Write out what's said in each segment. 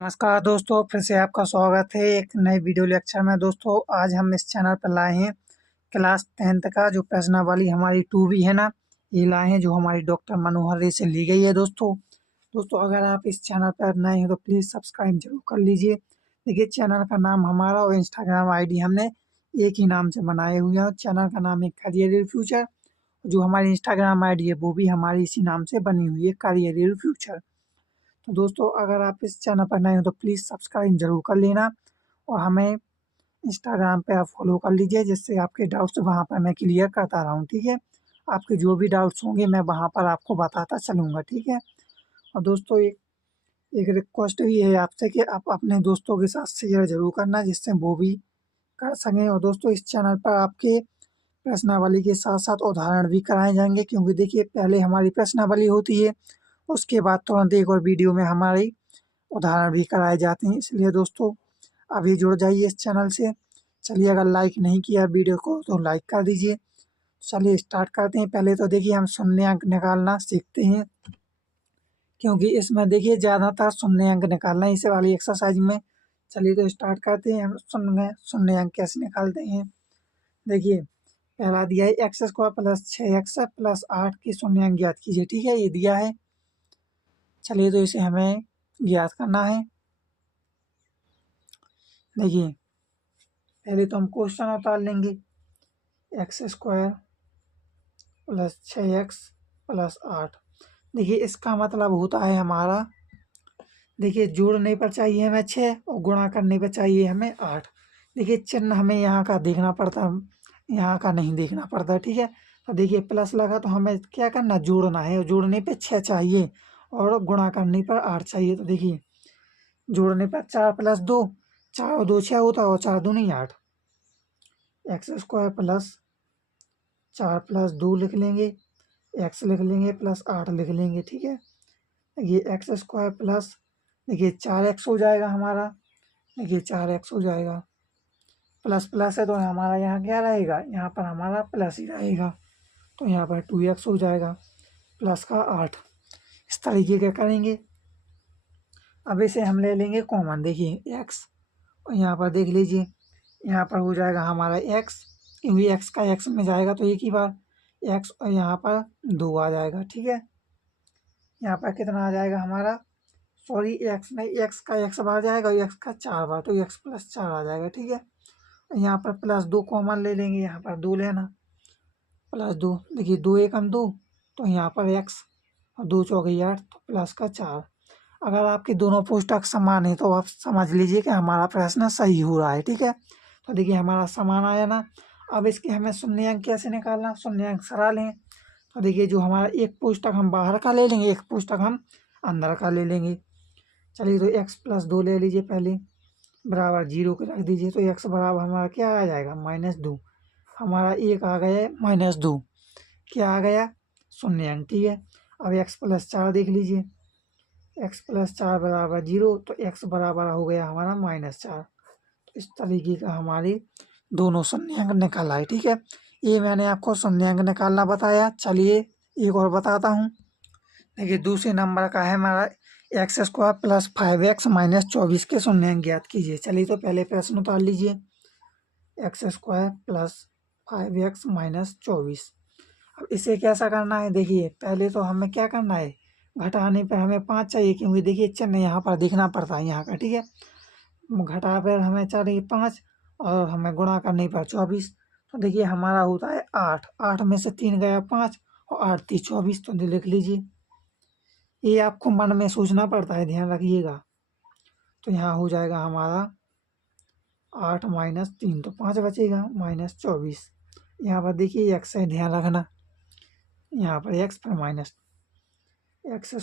नमस्कार दोस्तों, फिर से आपका स्वागत है एक नए वीडियो लेक्चर में। दोस्तों आज हम इस चैनल पर लाए हैं क्लास 10th का जो प्रश्नावली हमारी 2B है ना, ये लाए हैं जो हमारी डॉक्टर मनोहर रे से ली गई है। दोस्तों अगर आप इस चैनल पर नए हैं तो प्लीज़ सब्सक्राइब जरूर कर लीजिए। देखिए चैनल का नाम हमारा और इंस्टाग्राम ID हमने एक ही नाम से बनाए हुए हैं। चैनल का नाम है करियर फ्यूचर, जो हमारी इंस्टाग्राम ID है वो भी हमारी इसी नाम से बनी हुई है, करियर फ्यूचर। तो दोस्तों अगर आप इस चैनल पर नए हो तो प्लीज़ सब्सक्राइब जरूर कर लेना और हमें इंस्टाग्राम पे आप फॉलो कर लीजिए, जिससे आपके डाउट्स वहाँ पर मैं क्लियर करता रहूँ, ठीक है। आपके जो भी डाउट्स होंगे मैं वहाँ पर आपको बताता चलूँगा, ठीक है। और दोस्तों एक एक रिक्वेस्ट भी है आपसे कि आप अपने दोस्तों के साथ शेयर ज़रूर करना, जिससे वो भी कर सकें। और दोस्तों इस चैनल पर आपके प्रश्नावली के साथ साथ उदाहरण भी कराए जाएंगे, क्योंकि देखिए पहले हमारी प्रश्नावली होती है, उसके बाद तुरंत एक और वीडियो में हमारी उदाहरण भी कराए जाते हैं। इसलिए दोस्तों अभी जुड़ जाइए इस चैनल से। चलिए अगर लाइक नहीं किया वीडियो को तो लाइक कर दीजिए। चलिए स्टार्ट करते हैं। पहले तो देखिए हम शून्य अंक निकालना सीखते हैं, क्योंकि इसमें देखिए ज़्यादातर शून्य अंक निकालना है इस वाली एक्सरसाइज में। चलिए तो स्टार्ट करते हैं। हम शून्य अंक कैसे निकालते हैं। देखिए पहला दिया है x² प्लस 6x प्लस 8 की शून्य अंक ज्ञात कीजिए, ठीक है, ये दिया है। चलिए तो इसे हमें ज्ञात करना है। देखिए पहले तो हम क्वेश्चन उतार लेंगे। x² plus 6x plus 8। देखिए इसका मतलब होता है हमारा, देखिए जोड़ने पर चाहिए हमें 6 और गुणा करने पर चाहिए हमें 8। देखिए चिन्ह हमें यहाँ का देखना पड़ता, यहाँ का नहीं देखना पड़ता, ठीक है। तो देखिए प्लस लगा तो हमें क्या करना, जोड़ना है। और जोड़ने पे 6 चाहिए और गुणा करने पर 8 चाहिए। तो देखिए जोड़ने पर 4 प्लस 2, 4 और 2 6 होता है और 4 दूनी 8। x² प्लस 4 प्लस 2 लिख लेंगे, x लिख लेंगे प्लस 8 लिख लेंगे, ठीक है। ये x² प्लस देखिए 4x हो जाएगा हमारा। देखिए 4x हो जाएगा, प्लस प्लस है तो हमारा यहाँ क्या रहेगा, यहाँ पर हमारा प्लस ही रहेगा। तो यहाँ पर 2x हो जाएगा प्लस का 8। इस तरीके का करेंगे। अब इसे हम ले लेंगे कॉमन। देखिए x और यहाँ पर देख लीजिए, यहाँ पर हो जाएगा हमारा x, क्योंकि x का x में जाएगा तो एक ही बार x, और यहाँ पर 2 आ जाएगा, ठीक है। यहाँ पर कितना आ जाएगा हमारा, सॉरी x नहीं, x का x बार जाएगा, x का 4 बार, तो x प्लस 4 आ जाएगा, ठीक है। यहाँ पर प्लस 2 कॉमन ले लेंगे, यहाँ पर 2 लेना, प्लस 2। देखिए 2 एकम 2, तो यहाँ पर x और 2 चौके 8, तो प्लस का 4। अगर आपके दोनों पुस्तक समान है तो आप समझ लीजिए कि हमारा प्रश्न सही हो रहा है, ठीक है। तो देखिए हमारा समान आया ना। अब इसके हमें शून्य अंक कैसे निकालना, शून्य अंक सरल है। तो देखिए जो हमारा एक पुस्तक हम बाहर का ले लेंगे, एक पुस्तक हम अंदर का ले लेंगे। चलिए तो x प्लस 2 ले लीजिए पहले, बराबर 0 के रख दीजिए। तो x बराबर हमारा क्या आ जाएगा, -2। हमारा एक आ गया है -2, क्या आ गया, शून्य अंक, ठीक है। अब x प्लस 4 देख लीजिए, x प्लस 4 बराबर 0, तो x बराबर हो गया हमारा -4। तो इस तरीके का हमारी दोनों शून्य अंक निकाला है, ठीक है। ये मैंने आपको शून्य अंक निकालना बताया। चलिए एक और बताता हूँ। देखिए दूसरे नंबर का है हमारा x² प्लस 5x माइनस 24 के शून्य अंक ज्ञात कीजिए। चलिए तो पहले प्रश्न उतार लीजिए, x² प्लस 5x माइनस 24। अब इसे कैसा करना है, देखिए पहले तो हमें क्या करना है, घटाने पर हमें 5 चाहिए, क्योंकि देखिए चिन्ह यहाँ पर देखना पड़ता है यहाँ का, ठीक है। घटा पर हमें चाहिए 5 और हमें गुणा करने पर 24। तो देखिए हमारा होता है 8, 8 में से 3 गया 5 और 8 3 24, तो लिख लीजिए। ये आपको मन में सोचना पड़ता है, ध्यान रखिएगा। तो यहाँ हो जाएगा हमारा 8 माइनस 3, तो 5 बचेगा माइनस 24। यहाँ पर देखिए x है, ध्यान रखना, यहाँ पर x पर माइनस x²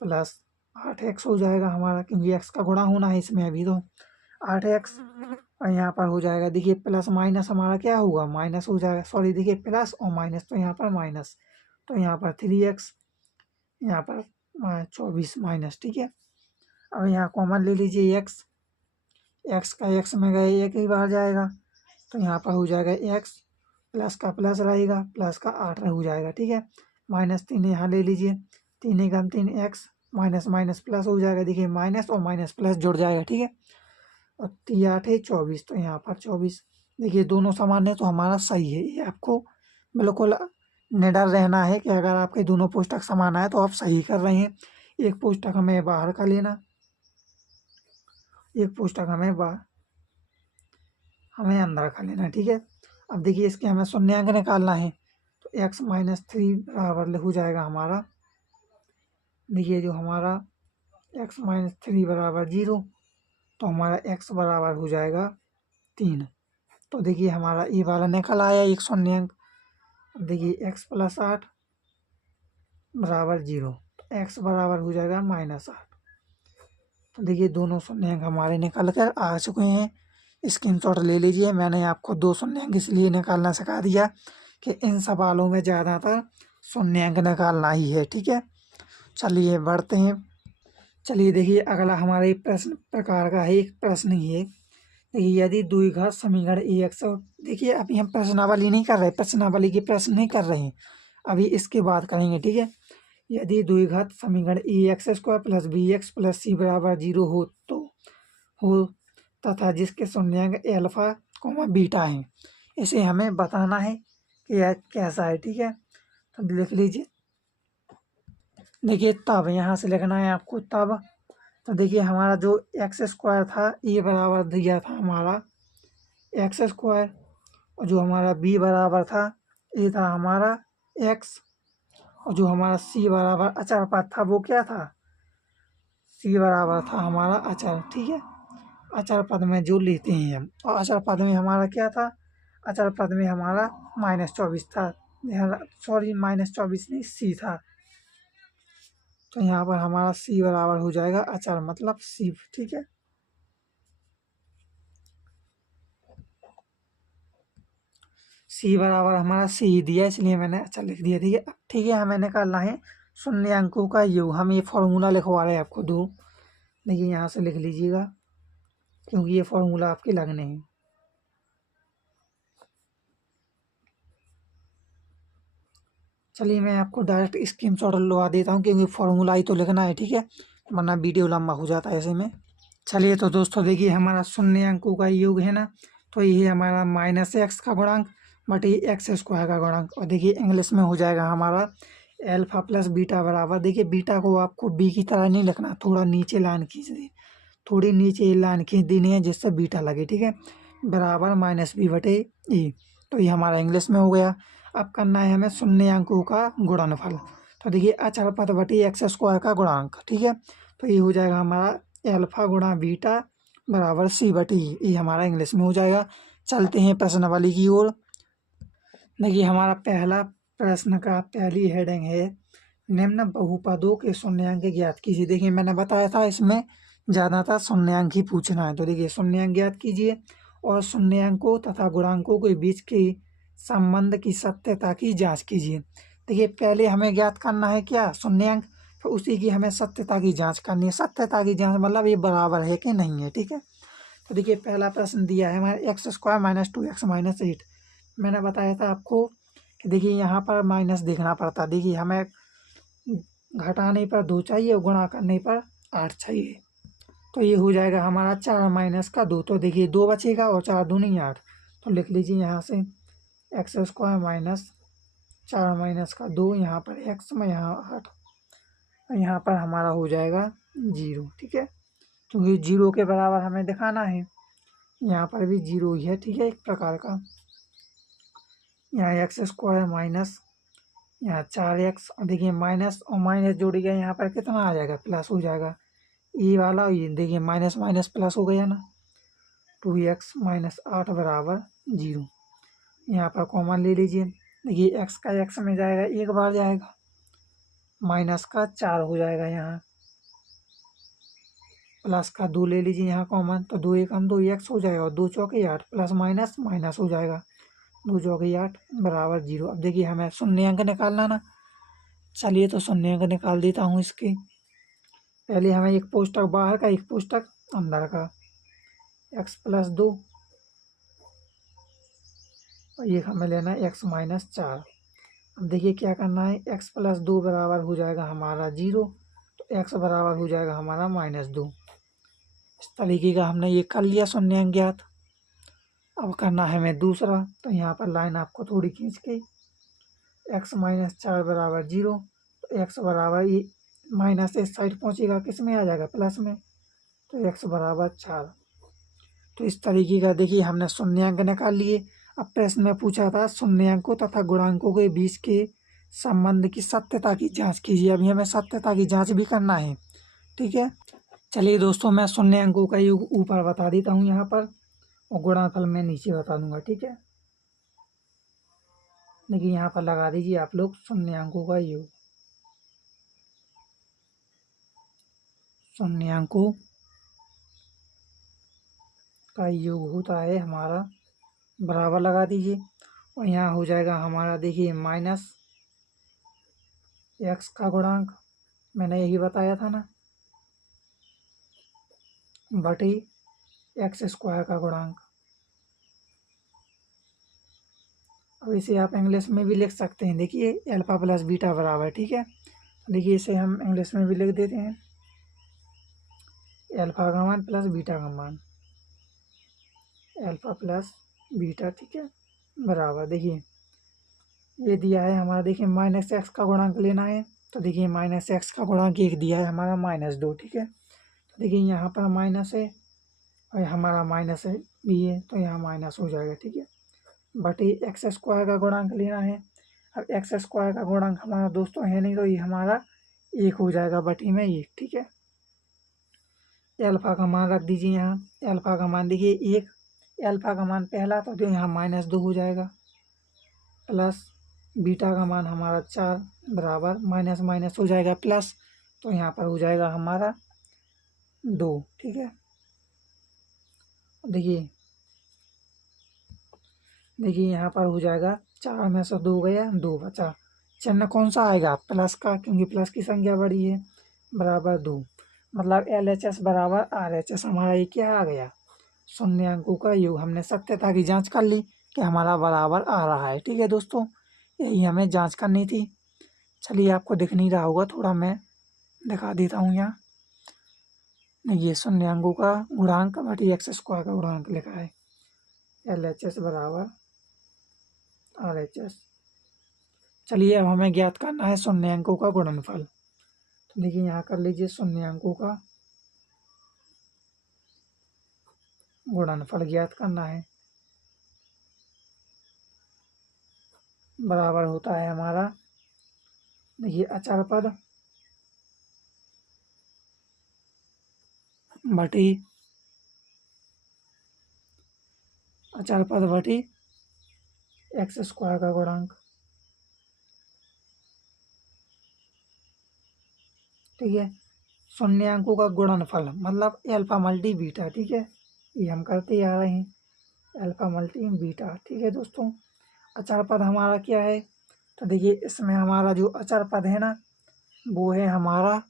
प्लस 8x हो जाएगा हमारा, क्योंकि x का गुणा होना है इसमें अभी। तो 8x और यहाँ पर हो जाएगा, देखिए प्लस माइनस हमारा क्या होगा, माइनस हो जाएगा, सॉरी देखिए प्लस और माइनस, तो यहाँ पर माइनस, तो यहाँ पर 3x, यहाँ पर 24 माइनस, ठीक है। अब यहाँ कॉमन ले लीजिए x का x में गए एक ही बार जाएगा, तो यहाँ पर हो जाएगा x, प्लस का प्लस रहेगा, प्लस का 8 हो जाएगा, ठीक है। -3 यहाँ ले लीजिए, 3 एकम 3 x माइनस माइनस प्लस हो जाएगा, देखिए माइनस और माइनस प्लस जुड़ जाएगा, ठीक है। और 3 8 है 24, तो यहाँ पर 24, देखिए दोनों समान है तो हमारा सही है। ये आपको बिल्कुल निडर रहना है कि अगर आपके दोनों पुस्तक समान आए तो आप सही कर रहे हैं। एक पुस्तक हमें बाहर का लेना, एक पुस्तक हमें अंदर का लेना, ठीक है। अब देखिए इसके हमें शून्यांक निकालना है, तो x-3 बराबर हो जाएगा हमारा, देखिए जो हमारा x-3 बराबर 0, तो हमारा x बराबर हो जाएगा 3। तो देखिए हमारा ये वाला निकल आया एक शून्यांक। अब देखिए x + 8 बराबर 0, तो x बराबर हो जाएगा -8। तो देखिए दोनों शून्यांक हमारे निकल कर आ चुके हैं। स्क्रीनशॉट ले लीजिए, मैंने आपको 2 शून्यांक इसलिए निकालना सिखा दिया कि इन सवालों में ज़्यादातर शून्यांक निकालना ही है, ठीक है। चलिए बढ़ते हैं। चलिए देखिए अगला हमारे प्रश्न प्रकार का है, एक प्रश्न ही है। देखिए यदि द्विघात समीकरण AX, देखिए अभी हम प्रश्नावली नहीं कर रहे, प्रश्नावली के प्रश्न नहीं कर रहे हैं, अभी इसके बाद करेंगे, ठीक है। यदि द्विघात समीकरण AX² + BX + C बराबर 0 हो तथा जिसके शून्यांक अल्फा बीटा है, इसे हमें बताना है कि यह कैसा है, ठीक है। तो लिख लीजिए, देखिए तब यहाँ से लिखना है आपको तब। तो देखिए हमारा जो x² था ये बराबर दिया था हमारा x², और जो हमारा b बराबर था ये था हमारा x, और जो हमारा c बराबर अचर पद था वो क्या था, c बराबर था हमारा अचर, ठीक है। अचर पद में जो लेते हैं हम, और अचर पद में हमारा क्या था, अचर पद में हमारा -24 था, सॉरी -24 नहीं c था। तो यहाँ पर हमारा c बराबर हो जाएगा अचर मतलब c, ठीक है। c बराबर हमारा c ही दिया इसलिए मैंने अचर लिख दिया, ठीक है। ठीक है, हमें निकालना है शून्य अंकों का योग। हम ये फॉर्मूला लिखवा रहे हैं आपको दो, देखिए यहाँ से लिख लीजिएगा क्योंकि ये फॉर्मूला आपके लगने हैं। चलिए मैं आपको डायरेक्ट स्क्रीनशॉट लगा देता हूँ क्योंकि फॉर्मूला ही तो लिखना है, ठीक है, वरना वीडियो लंबा हो जाता है ऐसे में। चलिए तो दोस्तों देखिए हमारा शून्य अंकों का योग है ना, तो ये हमारा -x का गुणांक बटे x² का गुणांक, और देखिए इंग्लिश में हो जाएगा हमारा अल्फा + बीटा बराबर, देखिए बीटा को आपको b की तरह नहीं लिखना, थोड़ा नीचे लाइन खींच दी, थोड़ी नीचे लाइन खींच देनी है जिससे बीटा लगे, ठीक है, बराबर -b/e। तो ये हमारा इंग्लिश में हो गया। अब करना है हमें शून्य अंकों का गुणनफल, तो देखिए अचर पद बटे x² का गुणांक, ठीक है। तो ये हो जाएगा हमारा अल्फा गुणा बीटा बराबर c/e, ये हमारा इंग्लिश में हो जाएगा। चलते हैं प्रश्नावली की ओर। देखिए हमारा पहला प्रश्न का पहली हेडिंग है, निम्न बहुपदों के शून्यांक ज्ञात कीजिए। देखिए मैंने बताया था इसमें ज़्यादातर शून्यांक ही पूछना है, तो देखिए शून्यांक ज्ञात कीजिए और शून्यांकों तथा गुणांकों के बीच के संबंध की सत्यता की जांच कीजिए। देखिए पहले हमें ज्ञात करना है क्या, शून्यांक, फिर उसी की हमें सत्यता की जांच करनी है। सत्यता की जांच मतलब ये बराबर है कि नहीं है, ठीक है। तो देखिए पहला प्रश्न दिया है हमारे x² - 2x - 8। मैंने बताया था आपको कि देखिए यहाँ पर माइनस देखना पड़ता, देखिए हमें घटाने पर 2 चाहिए और गुणा करने पर 8 चाहिए। तो ये हो जाएगा हमारा 4 - का 2, तो देखिए 2 बचेगा और 4 दूनी 8, तो लिख लीजिए यहाँ से x² - 4 - का 2, यहाँ पर x में यहाँ 8, यहाँ पर हमारा हो जाएगा 0, ठीक है, क्योंकि 0 के बराबर हमें दिखाना है। यहाँ पर भी 0 ही है, ठीक है, एक प्रकार का। यहाँ x² माइनस यहाँ 4x, और देखिए माइनस और माइनस जोड़िएगा यहाँ पर कितना आ जाएगा, प्लस हो जाएगा। ये वाला ये देखिए माइनस माइनस प्लस हो गया ना, 2x - 8 बराबर 0। यहाँ पर कॉमन ले लीजिए, देखिए x का x में जाएगा एक बार जाएगा, माइनस का 4 हो जाएगा, यहाँ प्लस का 2 ले लीजिए यहाँ कॉमन, तो 2 एकम 2 x हो जाएगा और 2 चौके 8, प्लस माइनस माइनस हो जाएगा, 2 चौके 8 बराबर 0। अब देखिए हमें शून्य अंक निकालना ना, चलिए तो शून्य अंक निकाल देता हूँ इसके। पहले हमें एक पुस्तक बाहर का एक पुस्तक अंदर का, x + 2 और ये हमें लेना है x - 4। अब देखिए क्या करना है, x + 2 बराबर हो जाएगा हमारा 0, तो एक्स बराबर हो जाएगा हमारा -2। इस तरीके का हमने ये कर लिया शून्यांक ज्ञात। अब करना है हमें दूसरा, तो यहाँ पर लाइन आपको थोड़ी खींच के x-4 बराबर 0, तो x बराबर ये माइनस इस साइड पहुँचेगा, किस में आ जाएगा प्लस में, तो x बराबर 4। तो इस तरीके का देखिए हमने शून्यांक निकाल लिए। अब प्रश्न में पूछा था शून्यांकों तथा गुणांकों के बीच के संबंध की सत्यता की जांच कीजिए। अभी हमें सत्यता की जांच भी करना है, ठीक है। चलिए दोस्तों, मैं शून्यांकों का योग ऊपर बता देता हूँ यहाँ पर, और गुणनफल मैं नीचे बता दूंगा, ठीक है। देखिए यहाँ पर लगा दीजिए आप लोग शून्यांकों का योग। शून्यांकों का योग होता है हमारा, बराबर लगा दीजिए, और यहाँ हो जाएगा हमारा देखिए -x का गुणांक, मैंने यही बताया था ना, बटे x² का गुणांक। अब इसे आप इंग्लिश में भी लिख सकते हैं, देखिए अल्फा प्लस बीटा बराबर, ठीक है। देखिए इसे हम इंग्लिश में भी लिख देते हैं, अल्फा का मान प्लस बीटा का मान, अल्फा प्लस बीटा, ठीक है, बराबर। देखिए ये दिया है हमारा, देखिए -x का गुणांक लेना है, तो देखिए -x का गुणांक 1 दिया है हमारा -2, ठीक है। तो देखिए यहाँ पर माइनस है और हमारा माइनस है भी है, तो यहाँ माइनस हो जाएगा, ठीक है। बटे x² का गुणांक लेना है। अब x² का गुणांक हमारा दोस्तों है नहीं, तो ये हमारा 1 हो जाएगा बटे में 1, ठीक है। अल्फा का मान रख दीजिए यहाँ, अल्फा का मान देखिए 1, अल्फा का मान पहला, तो यहाँ -2 हो जाएगा, प्लस बीटा का मान हमारा 4 बराबर माइनस माइनस हो जाएगा प्लस, तो यहाँ पर हो जाएगा हमारा 2, ठीक है। देखिए यहाँ पर हो जाएगा 4 में से 2 गया, 2 बचा, चिन्ह कौन सा आएगा प्लस का, क्योंकि प्लस की संख्या बड़ी है, बराबर 2। मतलब LHS बराबर RHS, हमारा ये क्या आ गया, शून्यांकों का योग। हमने सत्यता की जांच कर ली कि हमारा बराबर आ रहा है, ठीक है दोस्तों, यही हमें जांच करनी थी। चलिए आपको दिख नहीं रहा होगा, थोड़ा मैं दिखा देता हूँ यहाँ। ये शून्यांकों का गुणांक बटी x² का गुणांक लिखा है, LHS बराबर RHS। चलिए अब हमें ज्ञात करना है शून्यांकों का गुणनफल। तो देखिए यहाँ कर लीजिए शून्यांकों का गुणनफल ज्ञात करना है, बराबर होता है हमारा, देखिए अचर पद बटी अचर पद बटी x² का गुणांक, ठीक है। शून्यांकों का गुणनफल मतलब अल्फा मल्टी बीटा, ठीक है, ये हम करते आ रहे हैं, अल्फा मल्टी बीटा, ठीक है दोस्तों। अचर पद हमारा क्या है, तो देखिए इसमें हमारा जो अचर पद है ना, वो है हमारा,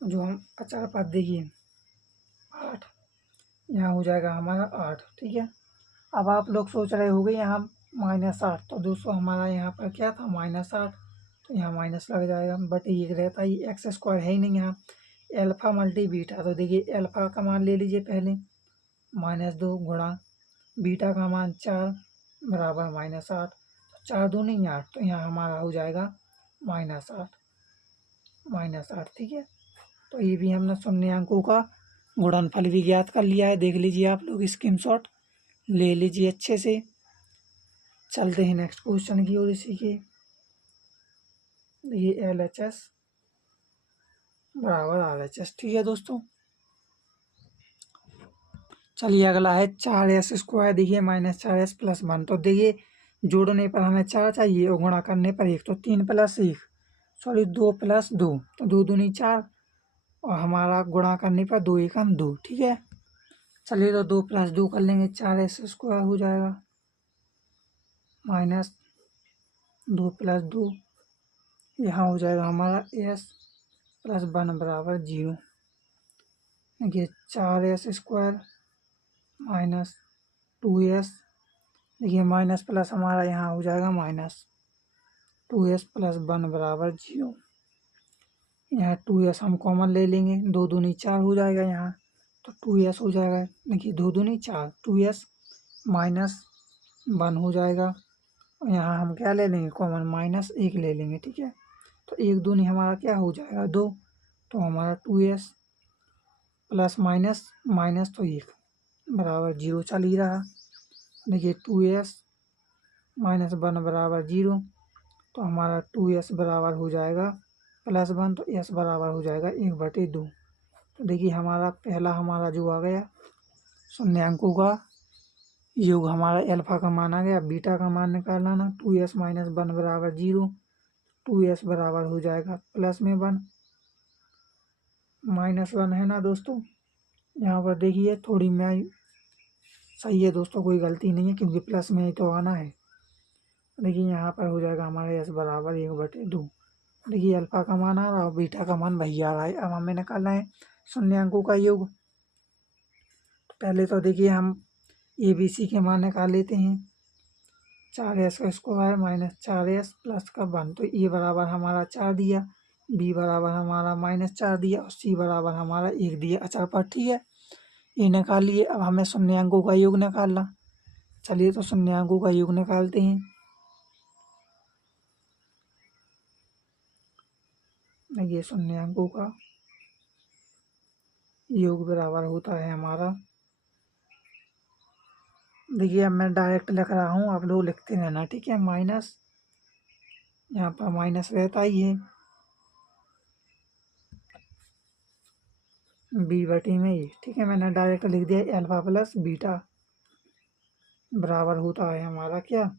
जो हम अचर पद देखिए 8, यहाँ हो जाएगा हमारा 8, ठीक है। अब आप लोग सोच रहे होंगे यहाँ -8, तो दोस्तों हमारा यहाँ पर क्या था -8, तो यहाँ माइनस लग जाएगा, बट ये रहता ही x² है ही नहीं यहाँ, अल्फा मल्टी बीटा। तो देखिए अल्फा का मान ले लीजिए पहले -2 गुणा बीटा का मान 4 बराबर -8, तो 4 दूनी 8, तो यहाँ हमारा हो जाएगा -8, ठीक है। तो ये भी हमने शून्यांकों का गुणनफल भी ज्ञात कर लिया है, देख लीजिए आप लोग, स्क्रीनशॉट ले लीजिए अच्छे से। चलते हैं नेक्स्ट क्वेश्चन की ओर इसी के। ये LHS बराबर RHS, ठीक है दोस्तों। चलिए अगला है 4s², देखिए -4s + 1, तो देखिए जोड़ने पर हमें 4 चाहिए और गुणा करने पर 1, तो 3 + 1 सॉरी 2 + 2, तो 2 दूनी 4, और हमारा गुणा करने पर 2 × 2, ठीक है। चलिए तो 2 + 2 कर लेंगे, 4s² हो जाएगा, -2 + 2, यहाँ हो जाएगा हमारा s + 1 बराबर 0। देखिए 4s² -2s, देखिए माइनस प्लस हमारा यहाँ हो जाएगा -2s + 1 बराबर 0। यहाँ 2s हम कॉमन ले लेंगे, 2 दूनी 4 हो जाएगा यहाँ, तो 2s हो जाएगा। देखिए 2 दूनी 4, 2s माइनस 1 हो जाएगा। यहाँ हम क्या ले लेंगे कॉमन, -1 ले लेंगे, ठीक है। तो 1 दूनी हमारा क्या हो जाएगा 2, तो हमारा 2s प्लस माइनस माइनस तो 1 बराबर 0 चल ही रहा। देखिए 2s -1 बराबर 0, तो हमारा 2s बराबर हो जाएगा +1, तो s बराबर हो जाएगा 1/2। तो देखिए हमारा पहला हमारा जो आ गया शून्यांकों का योग, हमारा अल्फा का मान आ गया। बीटा का मान निकालना ना, 2s - 1 बराबर 0, 2s बराबर हो जाएगा +1 -1 है ना दोस्तों। यहाँ पर देखिए थोड़ी मैं सही है दोस्तों, कोई गलती नहीं है क्योंकि प्लस में ही तो आना है। देखिए यहाँ पर हो जाएगा हमारे s बराबर 1/2। देखिए अल्फा का मान आ रहा है और बीटा का मान वही आ रहा है। अब हमें निकालना है शून्यांकों का योग। तो पहले तो देखिए हम ए बी सी के मान निकाल लेते हैं। 4s का स्क्वायर माइनस 4s प्लस का 1, तो ए बराबर हमारा 4 दिया, बी बराबर हमारा -4 दिया और सी बराबर हमारा 1 दिया अचर पर, ठीक है। ये निकाल लिए। अब हमें शून्यांकों का योग निकालना। चलिए तो शून्यांकों का योग निकालते हैं। ये शून्यांकों का योग बराबर होता है हमारा, देखिए अब मैं डायरेक्ट लिख रहा हूँ, आप लोग लिखते रहना, ठीक है। माइनस, यहाँ पर माइनस रहता ही है, b/a में ये, ठीक है। मैंने डायरेक्ट लिख दिया अल्फा प्लस बीटा बराबर होता है हमारा क्या,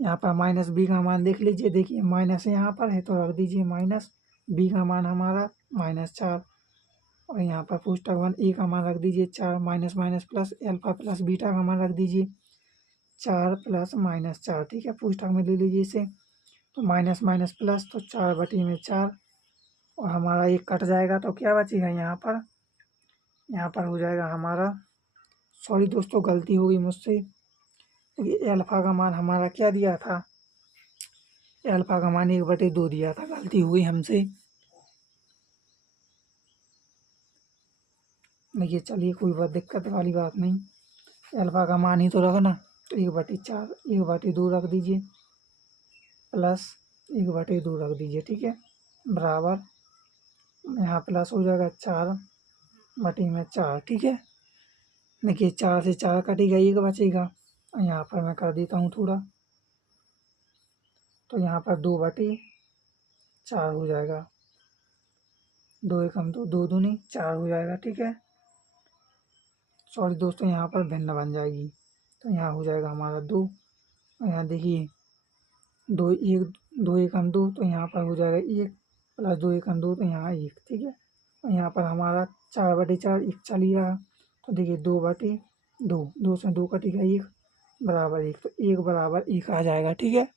यहाँ पर -b का मान देख लीजिए। देखिए माइनस यहाँ पर है तो रख दीजिए माइनस, b का मान हमारा -4 और यहाँ पर पुस्तक 1 a का मान रख दीजिए 4, minus minus plus alpha plus beta का मान रख दीजिए 4 + -4, ठीक है। पुस्तक में ले लीजिए इसे, तो माइनस माइनस प्लस, तो 4/4 और हमारा 1 कट जाएगा तो क्या बचेगा यहाँ पर हो जाएगा हमारा, सॉरी दोस्तों गलती हो गई मुझसे, क्योंकि अल्फा का मान हमारा क्या दिया था, अल्फा का मान 1/2 दिया था, गलती हुई हमसे। देखिए चलिए कोई बात दिक्कत वाली बात नहीं, अल्फा का मान ही तो रखना, तो 1/4 1/2 रख दीजिए प्लस 1/2 रख दीजिए, ठीक है, बराबर यहाँ प्लस हो जाएगा 4/4, ठीक है। देखिए 4 से 4 कटेगा, 1 बचेगा, और यहाँ पर मैं कर देता हूँ थोड़ा, तो यहाँ पर 2/4 हो जाएगा, 2 एकम 2, 2 दूनी 4 हो जाएगा, ठीक है। सॉरी दोस्तों यहाँ पर भिन्न बन जाएगी, तो यहाँ हो जाएगा हमारा 2, और यहाँ देखिए 2 एकम 2, तो यहाँ पर हो जाएगा 1 प्लस 2 एकम 2, तो यहाँ 1, ठीक है। और यहाँ पर हमारा 4/4 1 चल ही रहा, तो देखिए 2/2, 2 से 2 कटेगा 1 बराबर 1, तो 1 बराबर 1 आ जाएगा, ठीक है।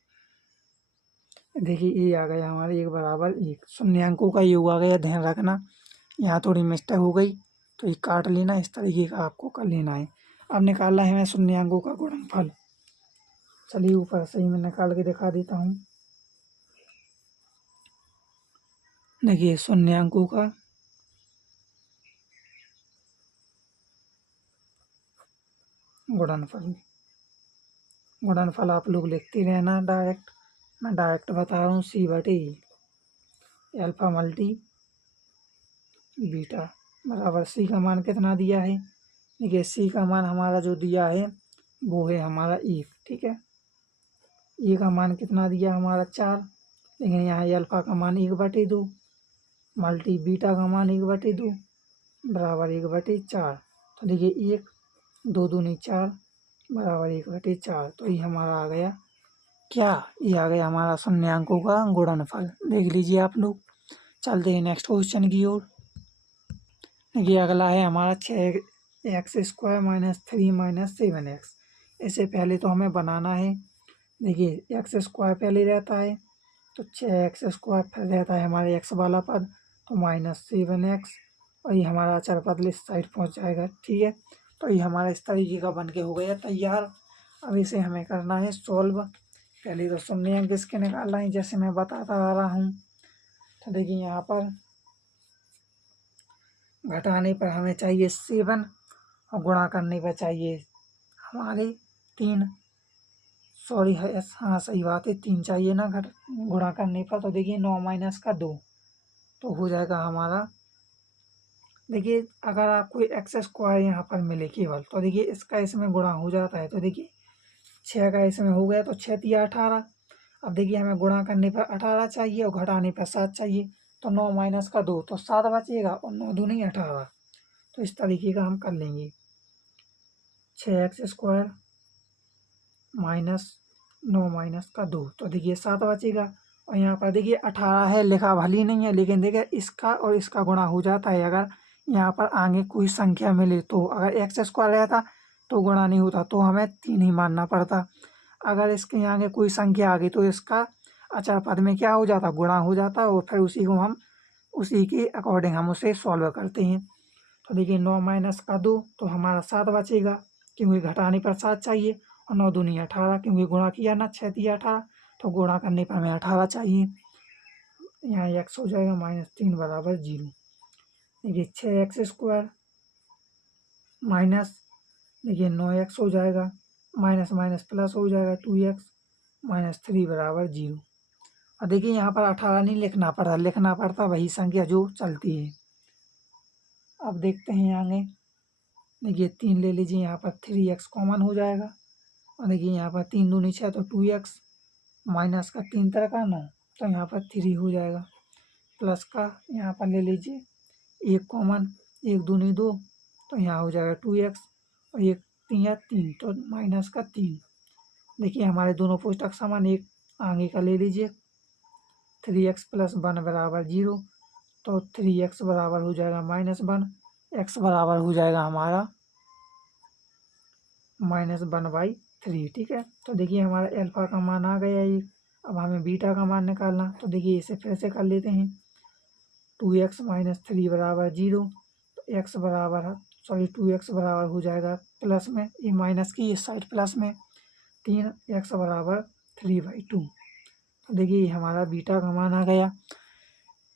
देखिए ये आ गया हमारे 1 बराबर 1, शून्यांकों का योग आ गया, ध्यान रखना। यहाँ थोड़ी मिस्टेक हो गई तो ये काट लेना, इस तरीके का आपको कर लेना है। अब निकालना है हमें शून्यांकों का गुणनफल। चलिए ऊपर से ही मैं निकाल के दिखा देता हूँ। देखिए शून्यांकों का गुणनफल आप लोग लिखते रहना डायरेक्ट, मैं डायरेक्ट बता रहा हूँ, c/e अल्फा मल्टी बीटा बराबर c का मान कितना दिया है, देखिए c का मान हमारा जो दिया है वो है हमारा 1, ठीक है। ए का मान कितना दिया हमारा 4, लेकिन यहाँ अल्फा का मान 1/2 मल्टी बीटा का मान 1/2 बराबर 1/4, तो देखिए 1 2 दूनी 4 बराबर 1/4, तो ये हमारा आ गया क्या, ये आ गया हमारा शून्यांकों का गुणनफल। देख लीजिए आप लोग। चलते हैं नेक्स्ट क्वेश्चन की ओर। देखिए अगला है हमारा 6x² - 3 - 7x। इससे पहले तो हमें बनाना है, देखिए x² पहले रहता है, तो 6x² फिर रहता है हमारे x वाला पद, तो -7x, और ये हमारा अचर पद इस साइड पहुँच जाएगा, ठीक है। तो ये हमारा इस तरीके का बन के हो गया तैयार। अब इसे हमें करना है सॉल्व। पहले तो शून्यांक इसके निकालना है, जैसे मैं बताता आ रहा हूँ। तो देखिए यहाँ पर घटाने पर हमें चाहिए 7 और गुणा करने पर चाहिए हमारे 3। सॉरी है, हाँ सही बात है, 3 चाहिए ना गुणा करने पर। तो देखिए 9 माइनस का 2 तो हो जाएगा हमारा। देखिए अगर आपको एक्स स्क्वायर यहाँ पर मिले केवल, तो देखिए इसका इसमें गुणा हो जाता है। तो देखिए 6 का इसमें हो गया, तो 6 तिया 18। अब देखिए हमें गुणा करने पर 18 चाहिए और घटाने पर 7 चाहिए। तो 9 माइनस का 2 तो 7 बचेगा और 9 दूनी 18। तो इस तरीके का हम कर लेंगे। 6x² माइनस 9 माइनस का 2 तो देखिए 7 बचेगा। और यहाँ पर देखिए 18 है, लिखा भली नहीं है, लेकिन देखिए इसका और इसका गुणा हो जाता है। अगर यहाँ पर आगे कोई संख्या मिले तो, अगर x² रहता तो गुणा नहीं होता, तो हमें 3 ही मानना पड़ता। अगर इसके आगे कोई संख्या आ गई तो इसका अचर पद में क्या हो जाता, गुणा हो जाता। और फिर उसी को हम उसी के अकॉर्डिंग हम उसे सॉल्व करते हैं। तो देखिए 9 माइनस का 2 तो हमारा 7 बचेगा, क्योंकि घटाने पर 7 चाहिए। और 9 दूनी 18, क्योंकि गुणा किया ना 6 तिया 18, तो गुणा करने पर हमें 18 चाहिए। यहाँ x हो जाएगा -3 बराबर 0। देखिए 6x² माइनस, देखिए 9x हो जाएगा, माइनस माइनस प्लस हो जाएगा 2x -3 बराबर 0। और देखिए यहाँ पर 18 नहीं लिखना पड़ता वही संख्या जो चलती है। अब देखते हैं आगे। देखिए 3 ले लीजिए, यहाँ पर 3x कॉमन हो जाएगा। और देखिए यहाँ पर 3 दूनी 6 तो 2x माइनस का 3 तरह का 9, तो यहाँ पर 3 हो जाएगा। प्लस का यहाँ पर ले लीजिए 1 कॉमन, 1 दूनी 2 तो यहाँ हो जाएगा 2x और 1 3 3 तो माइनस का 3। देखिए हमारे दोनों पुस्तक समान, एक आगे का ले लीजिए 3x + 1 बराबर 0। तो 3x बराबर हो जाएगा -1, x बराबर हो जाएगा हमारा -1/3। ठीक है, तो देखिए हमारा अल्फा का मान आ गया ये। अब हमें बीटा का मान निकालना, तो देखिए इसे फिर से कर लेते हैं। 2x - 3 बराबर 0, तो x बराबर 2x बराबर हो जाएगा प्लस में, ये माइनस की इस साइड प्लस में 3x बराबर 3/2। तो देखिए हमारा बीटा का मान आ गया।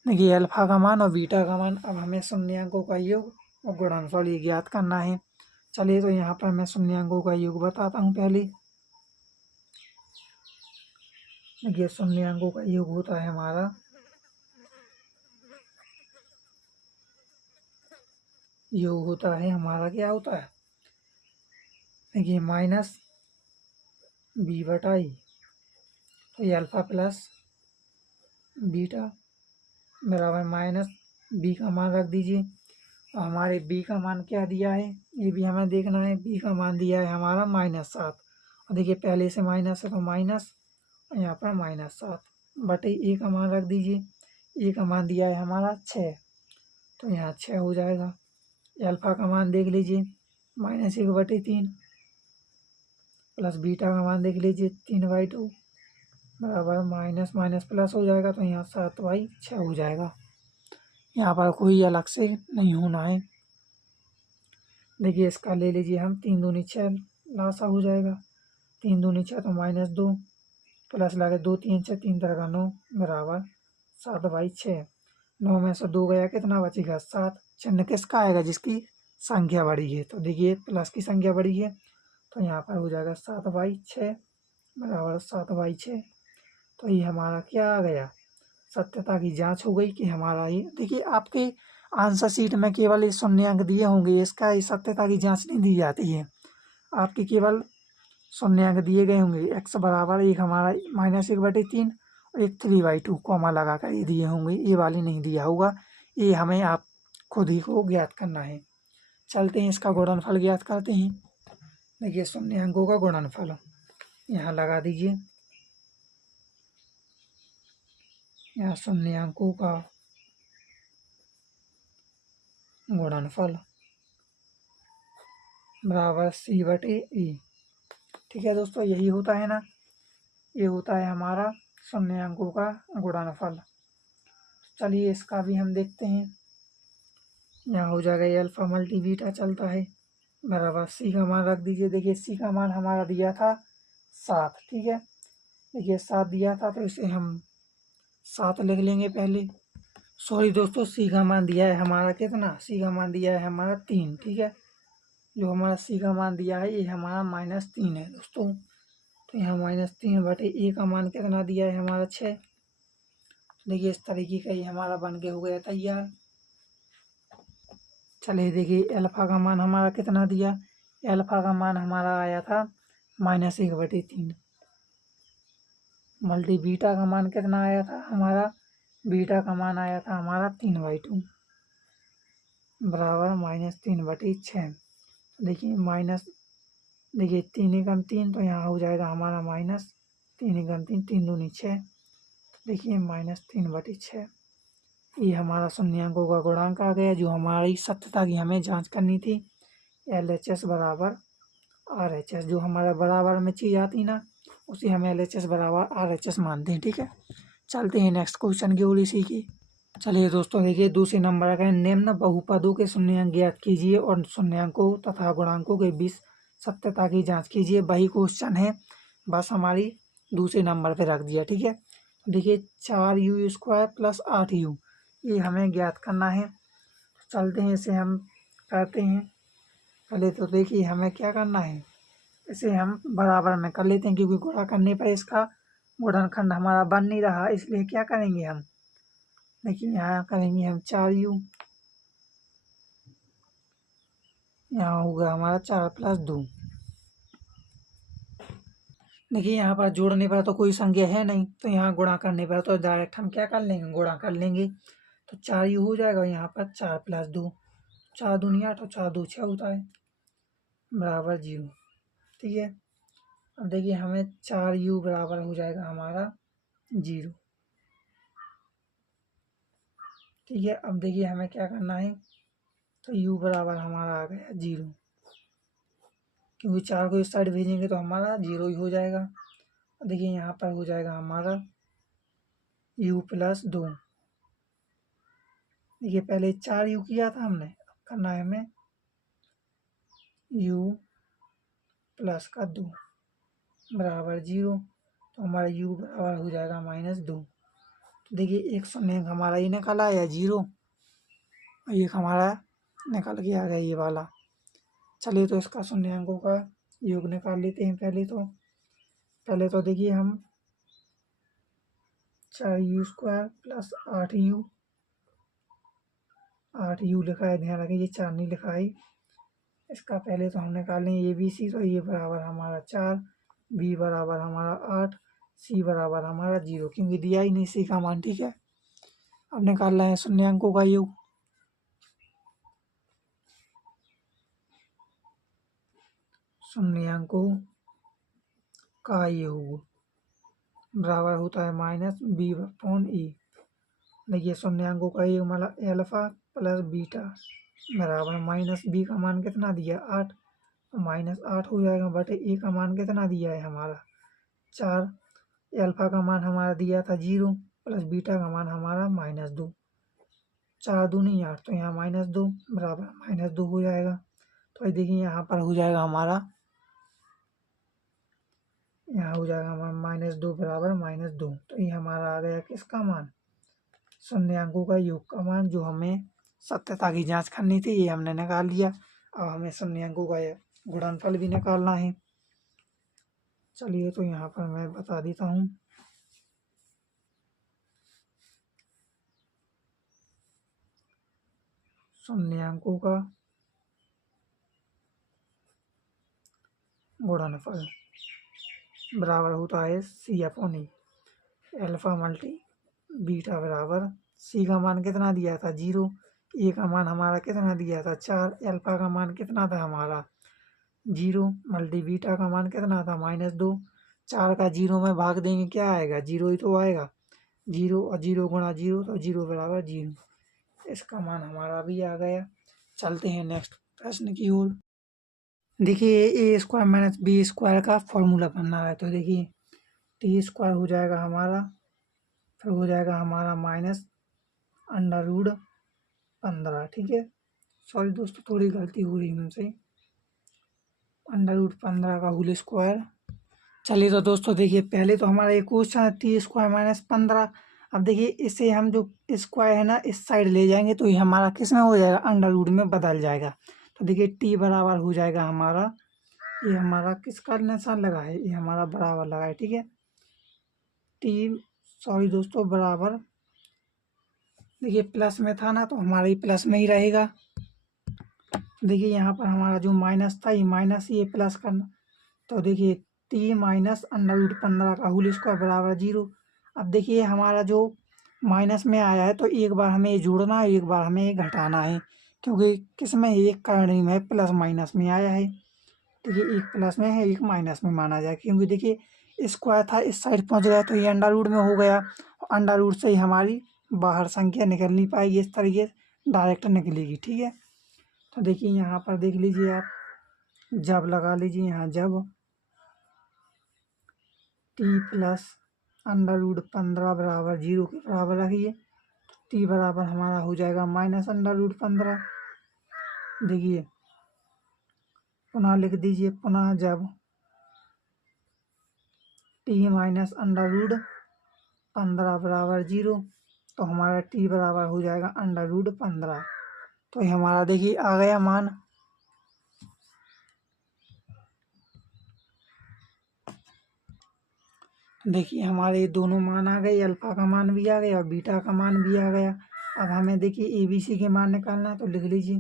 देखिए अल्फा का मान और बीटा का मान। अब हमें शून्याङ्कों का योग और गुणनफल ये ज्ञात करना है। चलिए तो यहाँ पर मैं शून्याङ्कों का योग बताता हूँ पहले। देखिए शून्याङ्कों का योग होता है हमारा, योग होता है हमारा, क्या होता है, देखिए -b/i। तो ये अल्फा प्लस बीटा बराबर -b का मान रख दीजिए। और हमारे b का मान क्या दिया है, ये भी हमें देखना है। b का मान दिया है हमारा -7। और देखिए पहले से माइनस है तो माइनस, यहाँ पर -7 बटे a का मान रख दीजिए। a का मान दिया है हमारा 6, तो यहाँ 6 हो जाएगा। अल्फा का मान देख लीजिए -1/3 प्लस बीटा का मान देख लीजिए 3/2 बराबर माइनस माइनस प्लस हो जाएगा, तो यहाँ 7/6 हो जाएगा। यहाँ पर कोई अलग से नहीं होना है। देखिए इसका ले लीजिए हम 3 दूनी 6 लासा हो जाएगा। 3 दूनी 6 तो -2 प्लस लगे 2 3 6 3 तरह का 9 बराबर 7/6। 9 में से 2 गया, कितना बचेगा 7। चिन्ह किसका आएगा, जिसकी संख्या बड़ी है। तो देखिए प्लस की संख्या बड़ी है, तो यहाँ पर हो जाएगा 7/6 बराबर 7/6। तो ये हमारा क्या आ गया, सत्यता की जांच हो गई कि हमारा ये। देखिए आपके आंसर शीट में केवल ये शून्याङ्क दिए होंगे, इसका ये सत्यता की जांच नहीं दी जाती है। आपके केवल शून्याङ्क दिए गए होंगे। x बराबर एक हमारा -1/3 और एक 3/2 कॉमा लगा कर ये दिए होंगे, ये वाली नहीं दिया होगा। ये हमें आप खुद ही को ज्ञात करना है। चलते हैं इसका गुणनफल ज्ञात करते हैं। देखिए शून्याङ्कों का गुणनफल यहाँ लगा दीजिए। यहाँ शून्याङ्कों का गुणनफल बराबर c/e। ठीक है दोस्तों, यही होता है ना, ये होता है हमारा शून्याङ्कों का गुणनफल। चलिए इसका भी हम देखते हैं। यहाँ हो जाएगा ये अल्फा मल्टी बीटा चलता है बराबर c का मान रख दीजिए। देखिए c का मान हमारा दिया था 7। ठीक है, देखिए 7 दिया था, तो इसे हम 7 लिख लेंगे पहले। सॉरी दोस्तों, सी का मान दिया है हमारा कितना, सी का मान दिया है हमारा 3, ठीक है। जो हमारा सी का मान दिया है ये हमारा -3 है दोस्तों। तो यहाँ -3/a का मान कितना दिया है हमारा 6। देखिए इस तरीके का ये हमारा बन के हो गया तैयार। चलिए देखिए अल्फा का मान हमारा कितना दिया, अल्फा का मान हमारा आया था -1/3। मल्टी बीटा का मान कितना आया था हमारा, बीटा का मान आया था हमारा 3/2 बराबर -3/6। देखिए देखिए 3 एकम 3, तो यहाँ हो जाएगा हमारा -3 एकम 3, 3 दूनी 6। देखिए -3/6 ये हमारा शून्यांकों का गुणांक आ गया, जो हमारी सत्यता की हमें जांच करनी थी। LHS बराबर RHS, जो हमारा बराबर में चीज़ आती ना उसे हम LHS बराबर RHS मानते हैं, ठीक है। चलते हैं नेक्स्ट क्वेश्चन की ओर इसी की। चलिए दोस्तों देखिए दूसरे नंबर का निम्न बहुपदों के शून्यांक ज्ञात कीजिए और शून्यांकों तथा गुणांकों के बीच सत्यता की जांच कीजिए। वही क्वेश्चन है, बस हमारी दूसरे नंबर पे रख दिया, ठीक है। देखिए 4u² + 8u ये हमें ज्ञात करना है। चलते हैं इसे हम करते हैं। पहले तो देखिए हमें क्या करना है, इसे हम बराबर में कर लेते हैं, क्योंकि गुणा करने पर इसका गुणनखंड हमारा बन नहीं रहा, इसलिए क्या करेंगे हम, देखिए यहाँ करेंगे हम 4u, यहाँ होगा हमारा 4 + 2। देखिए यहाँ पर जोड़ने पर तो कोई संख्या है नहीं, तो यहाँ गुणा करने पर तो डायरेक्ट हम क्या कर लेंगे, गुणा कर लेंगे। तो 4u हो जाएगा, यहाँ पर 4 + 2, 4 दूनी 8 और 4 2 6 होता है बराबर 0, ठीक है। अब देखिए हमें 4u बराबर हो जाएगा हमारा 0, ठीक है। अब देखिए हमें क्या करना है, तो u बराबर हमारा आ गया 0, क्योंकि 4 को इस साइड भेजेंगे तो हमारा 0 ही हो जाएगा। देखिए यहाँ पर हो जाएगा हमारा u + 2। देखिए पहले 4u किया था हमने, अब करना है हमें u + 2 बराबर 0। तो हमारा u बराबर हो जाएगा -2। तो देखिए एक शून्य हमारा ये निकल आया 0, और एक हमारा निकल के आ गया ये वाला। चलिए तो इसका शून्यांकों का योग निकाल लेते हैं। पहले तो देखिए हम 4u² + 8u, 8u लिखा है, ध्यान रखिए ये 4 नहीं लिखा है। इसका पहले तो हम निकालें ABC, तो ये बराबर हमारा 4, B बराबर हमारा 8, C बराबर हमारा 0, क्योंकि दिया ही नहीं C का मान, ठीक है। अब निकालना है शून्यांकों का योग। शून्यांकों का योग बराबर होता है -B/E। देखिए शून्यांकों का योग मतलब अल्फा + बीटा बराबर -B का मान कितना दिया 8, तो -8 हो जाएगा बटे ए का मान कितना दिया है हमारा 4। अल्फा का मान हमारा दिया था 0 + बीटा का मान हमारा -2, 4 दूनी 8, तो यहाँ -2 बराबर -2 हो जाएगा। तो देखिए यहाँ पर हो जाएगा हमारा, यहाँ हो जाएगा हमारा -2 बराबर -2। तो ये हमारा आ गया किसका मान, शून्यांकों का योग का मान, जो हमें सत्यता की जांच करनी थी, ये हमने निकाल लिया। अब हमें शून्यांकों का गुणनफल भी निकालना है। चलिए तो यहाँ पर मैं बता देता हूँ। शून्यांकों का गुणनफल बराबर होता है C/E। अल्फा मल्टी बीटा बराबर C का मान कितना दिया था 0, ए का मान हमारा कितना दिया था 4, अल्फा का मान कितना था हमारा 0, मल्टी बीटा का मान कितना था -2। 4 का 0 में भाग देंगे क्या आएगा, 0 ही तो आएगा। 0 और 0 गुणा 0, तो 0 बराबर 0। इसका मान हमारा भी आ गया। चलते हैं नेक्स्ट प्रश्न की ओर। देखिए a² - b² का फॉर्मूला बनना है, तो देखिए t² हो जाएगा हमारा, फिर हो जाएगा हमारा -√15, ठीक है। सॉरी दोस्तों थोड़ी गलती हो रही है हमसे, √15 का होल स्क्वायर। चलिए तो दोस्तों देखिए पहले तो हमारा एक क्वेश्चन है t² - 15, अब देखिए इसे हम जो स्क्वायर है ना इस साइड ले जाएंगे तो ये हमारा किस में हो जाएगा, अंडर रूट में बदल जाएगा। तो देखिए टी बराबर हो जाएगा हमारा, ये हमारा किसका निशान लगा है, ये हमारा बराबर लगा है, ठीक है। टी सॉरी दोस्तों बराबर, देखिए प्लस में था ना तो हमारा ये प्लस में ही रहेगा। देखिए यहाँ पर हमारा जो माइनस था ये माइनस, ये प्लस करना, तो देखिए टी माइनस अंडर रूट 15 का होल स्क्वायर बराबर 0। अब देखिए हमारा जो माइनस में आया है तो एक बार हमें ये जोड़ना है, एक बार हमें ये घटाना है, क्योंकि किस में, एक करनी में प्लस माइनस में आया है। देखिए एक प्लस में है एक माइनस में माना जाए, क्योंकि देखिए स्क्वायर था इस साइड पहुंच गया तो ये अंडर रूट में हो गया, अंडर रूट से ही हमारी बाहर संख्या निकल नहीं पाएगी, इस तरीके से डायरेक्ट निकलेगी, ठीक है। तो देखिए यहाँ पर देख लीजिए आप, जब लगा लीजिए यहाँ, जब टी प्लस अंडर रूट 15 बराबर 0 के बराबर रखिए, टी बराबर हमारा हो जाएगा माइनस अंडर रूट 15। देखिए पुनः लिख दीजिए, पुनः जब टी माइनस अंडर रूट 15 बराबर 0 तो हमारा टी बराबर हो जाएगा अंडर रूट 15। तो ये हमारा देखिए आ गया मान। देखिए हमारे दोनों मान आ गए, अल्फा का मान भी आ गया और बीटा का मान भी आ गया। अब हमें देखिए ए बी सी के मान निकालना है, तो लिख लीजिए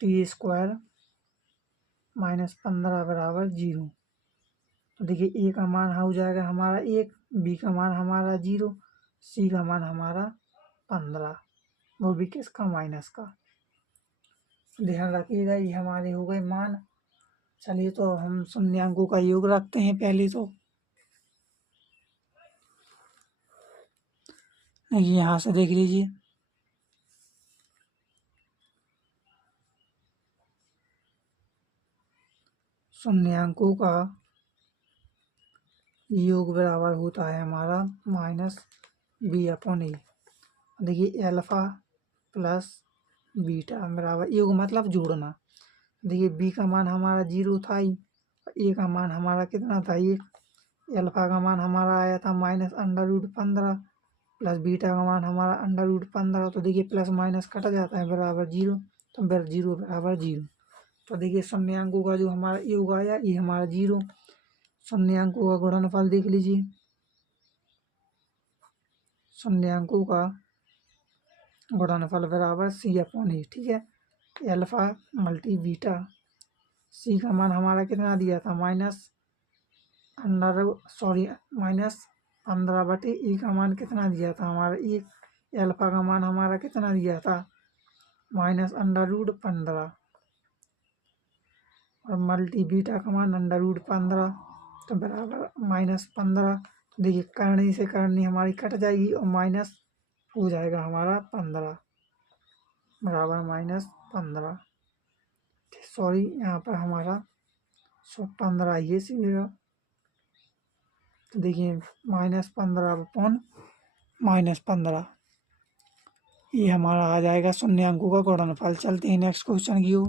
टी स्क्वायर माइनस 15 बराबर 0। तो देखिए ए का मान हो जाएगा हमारा 1, बी का मान हमारा 0, सी का मान हमारा 15, वो भी किसका, माइनस का। ध्यान रखिएगा ये हमारे हो गए मान। चलिए तो हम शून्यांकों का योग रखते हैं पहले तो। यहाँ से देख लीजिए, शून्यांकों का योग बराबर होता है हमारा माइनस बी अपॉन ए। देखिए अल्फा प्लस बीटा बराबर, योग मतलब जोड़ना। देखिए बी का मान हमारा 0 था ही, ए का मान हमारा कितना था 1, अल्फा का मान हमारा आया था minus under root 15 plus beta का मान हमारा अंडर रूट 15। तो देखिए प्लस माइनस कट जाता है बराबर 0, तो फिर 0 बराबर 0। तो देखिए शून्यांकों का जो हमारा योग आया ये हमारा 0। शून्यांकों का गुणनफल देख लीजिए, शून्यांकों का गुणनफल बराबर सी अपॉन ए, ठीक है। अल्फा मल्टी बीटा, सी का मान हमारा कितना दिया था माइनस अंडर सॉरी माइनस 15 बटे ए का मान कितना दिया था हमारा 1, अल्फा का मान हमारा कितना दिया था माइनस अंडर रूट 15 और मल्टी बीटा का मान अंडर रूट 15, तो बराबर माइनस 15। देखिए करनी से करनी हमारी कट जाएगी और माइनस हो जाएगा हमारा 15 बराबर माइनस 15। सॉरी यहाँ पर हमारा 15 ये सीखेगा। तो देखिए माइनस 15 अपॉन माइनस 15, ये हमारा आ जाएगा शून्यांकों का गुणनफल। चलते हैं नेक्स्ट क्वेश्चन की ओर।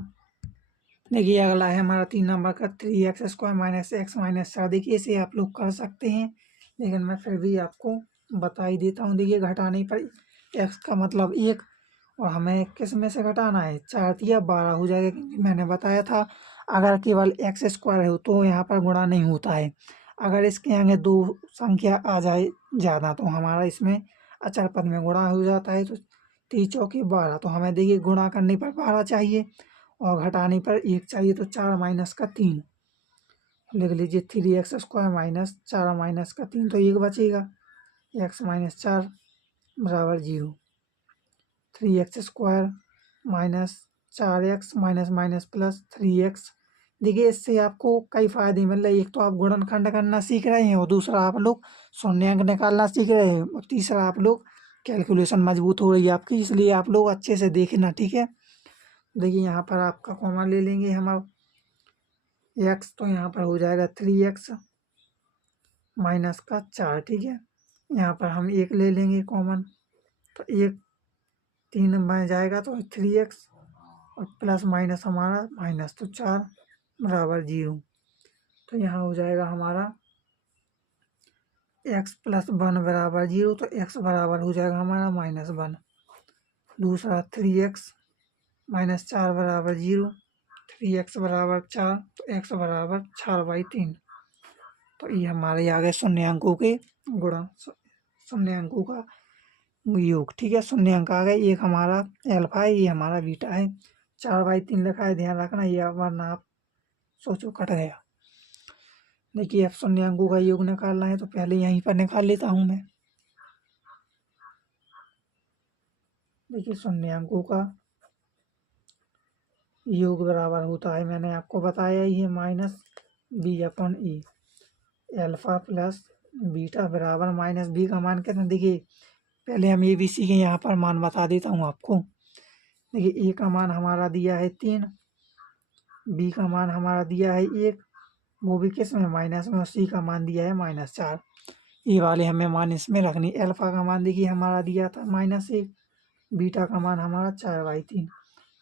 देखिए अगला है हमारा 3 नंबर का 3x square minus x minus 4। देखिए इसे आप लोग कर सकते हैं, लेकिन मैं फिर भी आपको बता ही देता हूँ। देखिए घटाने पर x का मतलब 1 और हमें किस में से घटाना है, 4 दिया 12 हो जाएगा, क्योंकि मैंने बताया था अगर केवल एक्स स्क्वायर हो तो यहाँ पर गुणा नहीं होता है। अगर इसके आगे दो संख्या आ जाए ज़्यादा तो हमारा इसमें अचर पद में गुणा हो जाता है। तो 3 चौके 12, तो हमें देखिए गुणा करने पर 12 चाहिए और घटाने पर 1 चाहिए, तो 4 माइनस का 3 लिख लीजिए। 3x स्क्वायर माइनस 4 माइनस का 3, तो 1 बचेगा, x माइनस 4 बराबर 0। 3x square minus 4x minus minus plus 3x। देखिए इससे आपको कई फायदे मिल रहे हैं, एक तो आप गुणनखंड करना सीख रहे हैं और दूसरा आप लोग शून्यांक निकालना सीख रहे हैं और तीसरा आप लोग कैलकुलेशन मजबूत हो रही है आपकी, इसलिए आप लोग अच्छे से देखना, ठीक है। देखिए यहाँ पर आपका कॉमन ले लेंगे हम अब x, तो यहाँ पर हो जाएगा 3x माइनस का 4, ठीक है। यहाँ पर हम 1 ले लेंगे कॉमन, तो 1 3 में जाएगा तो 3x और प्लस माइनस हमारा माइनस, तो 4 बराबर 0। तो यहाँ हो जाएगा हमारा एक्स प्लस 1 बराबर 0, तो एक्स बराबर हो जाएगा हमारा -1। दूसरा 3x माइनस 4 बराबर 0, 3x बराबर 4, तो x बराबर 4/3। तो ये हमारे आ गए शून्य अंकों के गुणन, शून्य अंकों का योग। ठीक है, शून्य अंक आ गए। एक हमारा अल्फा है, ये हमारा बीटा है। 4/3 लिखा है, ध्यान रखना, ये वरना आप सोचो कट गया। देखिए अब शून्य अंकों का योग निकालना है, तो पहले यहीं पर निकाल लेता हूँ मैं। देखिए शून्य अंकों का योग बराबर होता है, मैंने आपको बताया ही है, -b/e। अल्फा प्लस बीटा बराबर -b का मान कितना, देखिए पहले हम ABC के यहाँ पर मान बता देता हूँ आपको। देखिए a का मान हमारा दिया है 3, b का मान हमारा दिया है 1, वो भी किस में, माइनस में, और c का मान दिया है -4। ये वाले हमें मान इसमें रखनी। अल्फा का मान देखिए हमारा दिया था -1, बीटा का मान हमारा 4/3।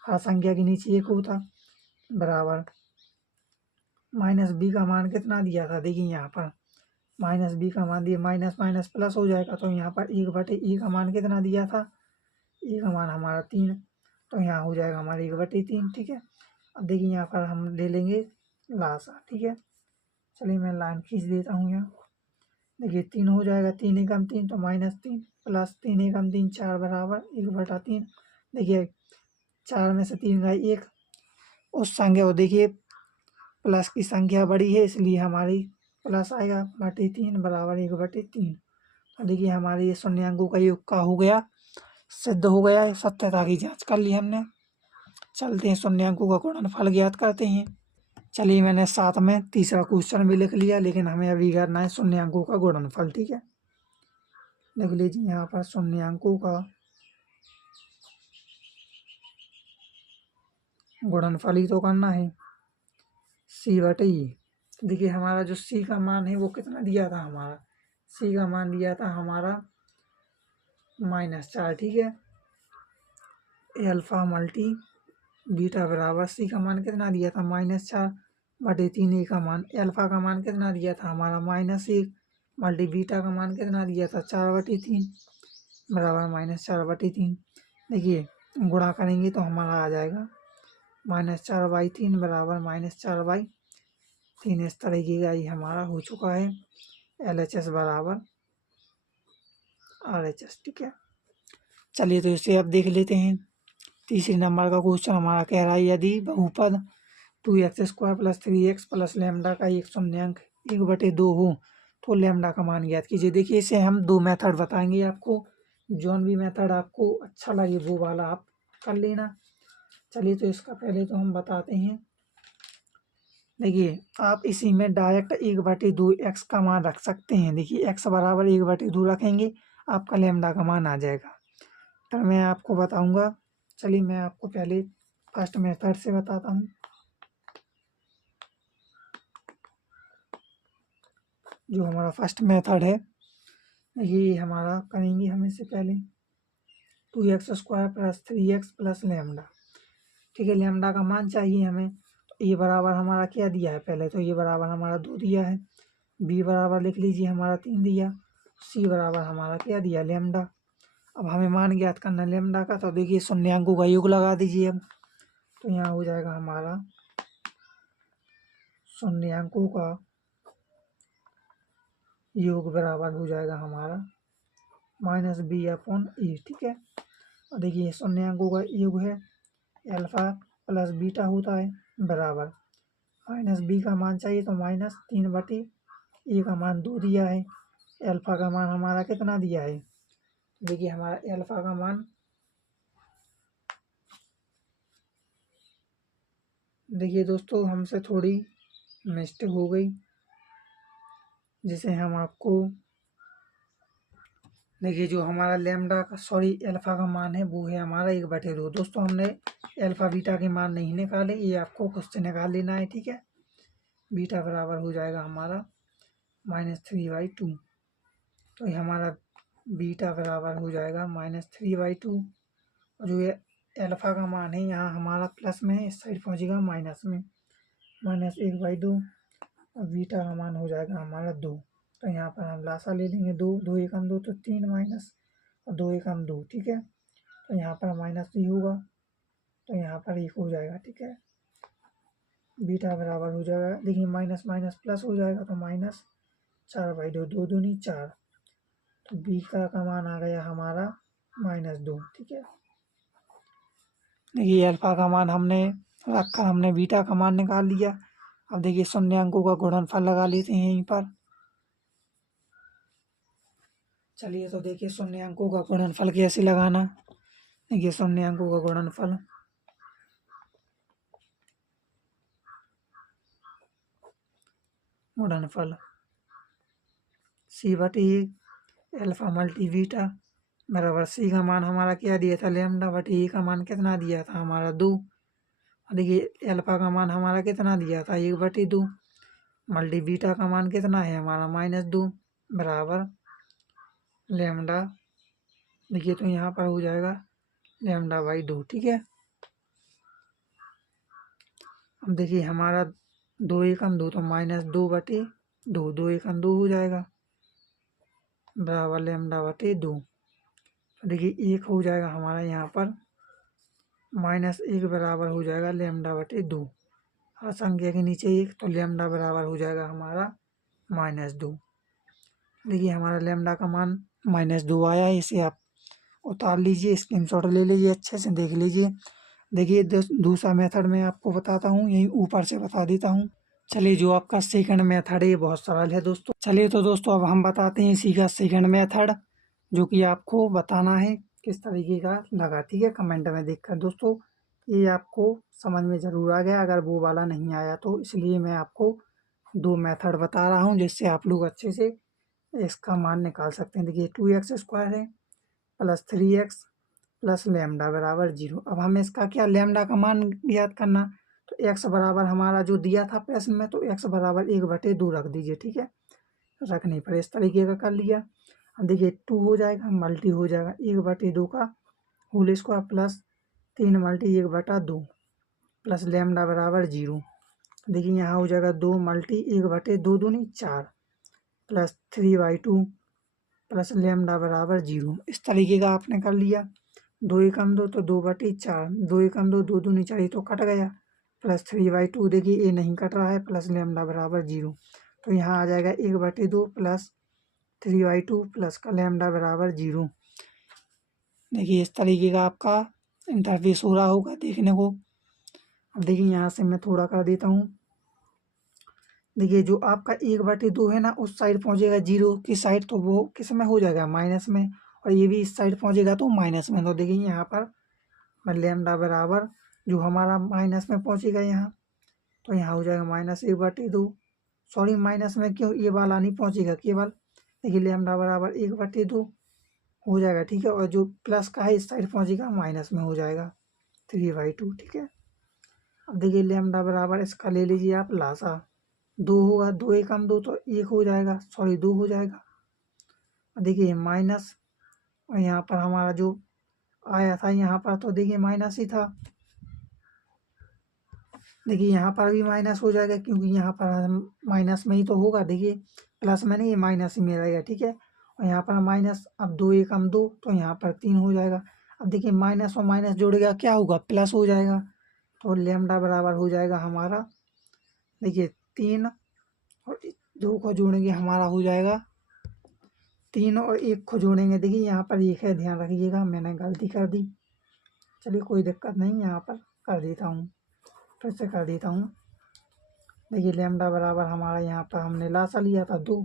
हर संख्या के नीचे 1 होता, बराबर -b का मान कितना दिया था, देखिए यहाँ पर -b का मान दिया, माइनस माइनस प्लस हो जाएगा, तो यहाँ पर 1/e का मान कितना दिया था, e का मान हमारा 3, तो यहाँ हो जाएगा हमारा 1/3। ठीक है, अब देखिए यहाँ पर हम ले लेंगे लासा। ठीक है, चलिए मैं लाइन खींच देता हूँ यहाँ। देखिए 3 हो जाएगा, 3 एकम 3, तो -3 प्लस 3 एकम 3 4 बराबर 1/3। देखिए 4 में से 3 गए 1, उस संख्या को देखिए प्लस की संख्या बड़ी है, इसलिए हमारी प्लस आएगा, /3 बराबर 1/3। तो देखिए हमारे ये शून्य अंकों का योग का हो गया, सिद्ध हो गया है। सत्यता की जांच कर ली हमने। चलते हैं शून्य अंकों का गुणनफल ज्ञात करते हैं। चलिए मैंने साथ में तीसरा क्वेश्चन भी लिख लिया, लेकिन हमें अभी करना है शून्य अंकों का गुणनफल। ठीक है, देख लीजिए यहाँ पर शून्य अंकों का गुणनफल ही तो करना है, c/e। देखिए हमारा जो c का मान है वो कितना दिया था, हमारा c का मान दिया था हमारा -4। ठीक है, अल्फा मल्टी बीटा बराबर c का मान कितना दिया था, -4/3। ए का मान, अल्फा का मान कितना दिया था हमारा -1, मल्टी बीटा का मान कितना दिया था 4/3 बराबर -4/3। देखिए गुणा करेंगे तो हमारा आ जाएगा -4/3 बराबर -4/3। इस तरीके का ये हमारा हो चुका है LHS बराबर RHS। ठीक है, चलिए तो इसे अब देख लेते हैं। तीसरे नंबर का क्वेश्चन हमारा कह रहा है, यदि बहुपद 2x² + 3x + लैम्डा का एक शून्यांक 1/2 हो तो लैम्डा का मान ज्ञात कीजिए। देखिए इसे हम दो मेथड बताएंगे आपको, जौन भी मेथड आपको अच्छा लगे वो वाला आप कर लेना। चलिए तो इसका पहले तो हम बताते हैं। देखिए आप इसी में डायरेक्ट 1/2 x का मान रख सकते हैं। देखिए x बराबर 1/2 रखेंगे, आपका लैम्डा का मान आ जाएगा। तो मैं आपको बताऊंगा। चलिए मैं आपको पहले फर्स्ट मेथड से बताता हूँ। जो हमारा फर्स्ट मेथड है, ये हमारा करेंगे हम इससे पहले 2x² + 3x + लैम्डा। ठीक है, लैम्डा का मान चाहिए हमें। तो ये बराबर हमारा क्या दिया है, पहले तो ये बराबर हमारा 2 दिया है, b बराबर लिख लीजिए हमारा 3 दिया, c बराबर हमारा क्या दिया, लैम्डा। अब हमें मान ज्ञात करना है लैम्डा का, तो देखिए शून्य अंकों का योग लगा दीजिए अब। तो यहाँ हो जाएगा हमारा शून्य अंकों का योग बराबर हो जाएगा हमारा -b/e। ठीक है, और देखिए शून्य अंकों का योग है, अल्फा प्लस बीटा होता है, बराबर -b का मान चाहिए तो -3/e का मान 2 दिया है, अल्फा का मान हमारा कितना दिया है। देखिए हमारा अल्फा का मान, देखिए दोस्तों हमसे थोड़ी मिस्टेक हो गई, जिसे हम आपको, देखिए जो हमारा लैम्डा का, सॉरी अल्फा का मान है वो है हमारा 1/2। दोस्तों हमने अल्फा बीटा के मान नहीं निकाले, ये आपको खुद से निकाल लेना है। ठीक है, बीटा बराबर हो जाएगा हमारा -3/2। तो ये हमारा बीटा बराबर हो जाएगा -3/2। और जो ये अल्फा का मान है यहाँ हमारा प्लस में है, इस साइड पहुँचेगा माइनस में, -1/2। और बीटा का मान हो जाएगा हमारा 2। तो यहाँ पर हम लासा ले लेंगे 2, 2 एकम 2 तो 3 माइनस और 2 एकम 2, ठीक है। तो यहाँ पर माइनस ही होगा, तो यहाँ पर 1 हो जाएगा, ठीक है। बीटा बराबर हो जाएगा, देखिए माइनस माइनस प्लस हो जाएगा, तो माइनस 4/2, 2 दूनी 4, तो बीटा का मान आ गया हमारा -2, ठीक है। देखिए अल्फा का मान हमने रखकर हमने बीटा का मान निकाल लिया। अब देखिए शून्य अंकों का गुणनफल लगा लेते हैं यहीं पर। चलिए तो देखिए शून्य अंकों का गुणनफल कैसे लगाना। देखिए शून्य अंकों का गुणनफल, C/1 अल्फा मल्टी बीटा बराबर C का मान हमारा क्या दिया था, λ/A का मान कितना दिया था हमारा 2। देखिए अल्फा का मान हमारा कितना दिया था 1/2, मल्टी बीटा का मान कितना है हमारा -2 बराबर लैम्डा। देखिए तो यहाँ पर हो जाएगा λ/2, ठीक है। अब देखिए हमारा 2 एकम 2 तो -2/2, 2 एकम 2 हो जाएगा बराबर λ/2। देखिए 1 हो जाएगा हमारा यहाँ पर -1 बराबर हो जाएगा λ/2। हर संख्या के नीचे 1, तो लैम्डा बराबर हो जाएगा हमारा -2। देखिए हमारा लैम्डा का मान -2 आया है, इसे आप उतार लीजिए, स्क्रीनशॉट ले लीजिए, अच्छे से देख लीजिए। देखिए दूसरा मेथड मैं आपको बताता हूँ, यहीं ऊपर से बता देता हूँ। चलिए जो आपका सेकंड मेथड है ये बहुत सरल है दोस्तों। चलिए तो दोस्तों अब हम बताते हैं इसी का सेकंड मेथड, जो कि आपको बताना है किस तरीके का लगा, ठीक है। कमेंट में देखकर दोस्तों ये आपको समझ में ज़रूर आ गया, अगर वो वाला नहीं आया तो इसलिए मैं आपको 2 मेथड बता रहा हूँ, जिससे आप लोग अच्छे से इसका मान निकाल सकते हैं। देखिए 2x² है प्लस 3x प्लस लैम्डा बराबर 0। अब हमें इसका क्या लैम्डा का मान ज्ञात करना, तो x बराबर हमारा जो दिया था प्रश्न में, तो x बराबर 1/2 रख दीजिए, ठीक है। रखने पर इस तरीके का कर लिया। अब देखिए 2 हो जाएगा मल्टी हो जाएगा 1/2 का whole square plus 3 multi 1/2 plus lambda बराबर 0। देखिए यहाँ हो जाएगा 2 मल्टी 1/2 दूनी 4 प्लस 3/2 प्लस लैम्डा बराबर 0। इस तरीके का आपने कर लिया। 2 एकम 2 तो 2/4, 2 एकम 2, 2 दूनी 4, तो कट गया प्लस 3/2। देखिए ये नहीं कट रहा है, प्लस लैम्डा बराबर 0, तो यहाँ आ जाएगा 1/2 प्लस 3/2 प्लस का लैम्डा बराबर 0। देखिए इस तरीके का आपका इंटरफेस हो रहा होगा देखने को। अब देखिए यहाँ से मैं थोड़ा कर देता हूँ। देखिए जो आपका 1/2 है ना, उस साइड पहुँचेगा 0 की साइड, तो वो किस में हो जाएगा माइनस में, और ये भी इस साइड पहुँचेगा तो माइनस में। तो देखिए यहाँ पर लैम्डा बराबर जो हमारा माइनस में पहुँचेगा यहाँ, तो यहाँ हो जाएगा -1/2। सॉरी माइनस में क्यों, ये वाला नहीं पहुँचेगा केवल। देखिए लैम्डा बराबर 1/2 हो जाएगा, ठीक है। और जो प्लस का है इस साइड पहुँचेगा माइनस में हो जाएगा 3/2, ठीक है। अब देखिए लैम्डा बराबर इसका ले लीजिए आप लासा, 2 होगा, 2 एकम 2 तो 1 हो जाएगा, सॉरी 2 हो जाएगा। देखिए माइनस, और यहाँ पर हमारा जो आया था यहाँ पर, तो देखिए माइनस ही था। देखिए यहाँ पर भी माइनस हो जाएगा, क्योंकि यहाँ पर माइनस में ही तो होगा। देखिए प्लस में नहीं, माइनस ही में रहेगा, ठीक है। और यहाँ पर माइनस, अब 2 एकम 2 तो यहाँ पर 3 हो जाएगा। अब देखिए माइनस और माइनस जोड़ेगा क्या होगा, प्लस हो जाएगा। तो लैम्डा बराबर हो जाएगा हमारा, देखिए 3 और 2 को जोड़ेंगे हमारा हो जाएगा 3 और 1 को जोड़ेंगे। देखिए यहाँ पर 1 है, ध्यान रखिएगा, मैंने गलती कर दी। चलिए कोई दिक्कत नहीं, यहाँ पर कर देता हूँ, फिर से कर देता हूँ। देखिए लैम्डा बराबर हमारा यहाँ पर हमने लासा लिया था 2,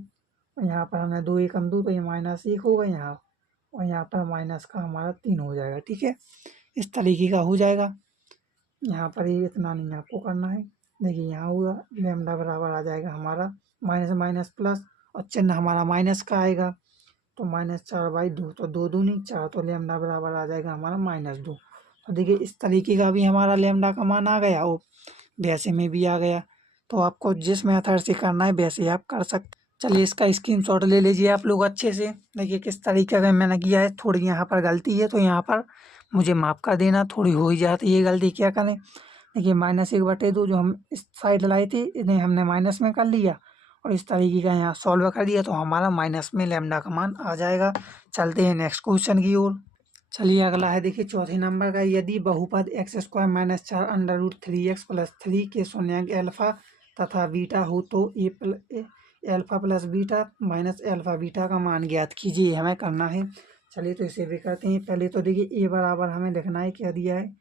और यहाँ पर हमने 2 एकम 2 तो ये -1 होगा यहाँ, और यहाँ पर माइनस का हमारा 3 हो जाएगा, ठीक है। इस तरीके का हो जाएगा। यहाँ पर ये इतना नहीं आपको करना है। देखिए यहाँ हुआ लैम्डा बराबर आ जाएगा हमारा माइनस माइनस प्लस, और चिन्ह हमारा माइनस का आएगा, तो -4/2, तो 2 दूनी 4, तो लैम्डा बराबर आ जाएगा हमारा -2। तो देखिए इस तरीके का भी हमारा लैम्डा का मान आ गया, और वैसे में भी आ गया। तो आपको जिस मेथड से करना है वैसे आप कर सकते। चलिए इसका स्क्रीनशॉट ले लीजिए आप लोग अच्छे से। देखिए किस तरीके का मैंने किया है, थोड़ी यहाँ पर गलती है तो यहाँ पर मुझे माफ़ कर देना, थोड़ी हो ही जाती है गलती, क्या करें। देखिए -1/2 जो हम इस साइड लाए थे, इन्हें हमने माइनस में कर लिया, और इस तरीके का यहाँ सॉल्व कर दिया तो हमारा माइनस में लैम्डा का मान आ जाएगा। चलते हैं नेक्स्ट क्वेश्चन की ओर। चलिए अगला है, देखिए चौथे नंबर का, यदि बहुपद x square minus 4 under root 3x plus 3 के शून्यांक एल्फा तथा बीटा हो तो alpha plus beta minus alpha beta का मान ज्ञात कीजिए, हमें करना है। चलिए तो इसे भी करते हैं। पहले तो देखिए ए बराबर हमें लिखना है, क्या दिया है,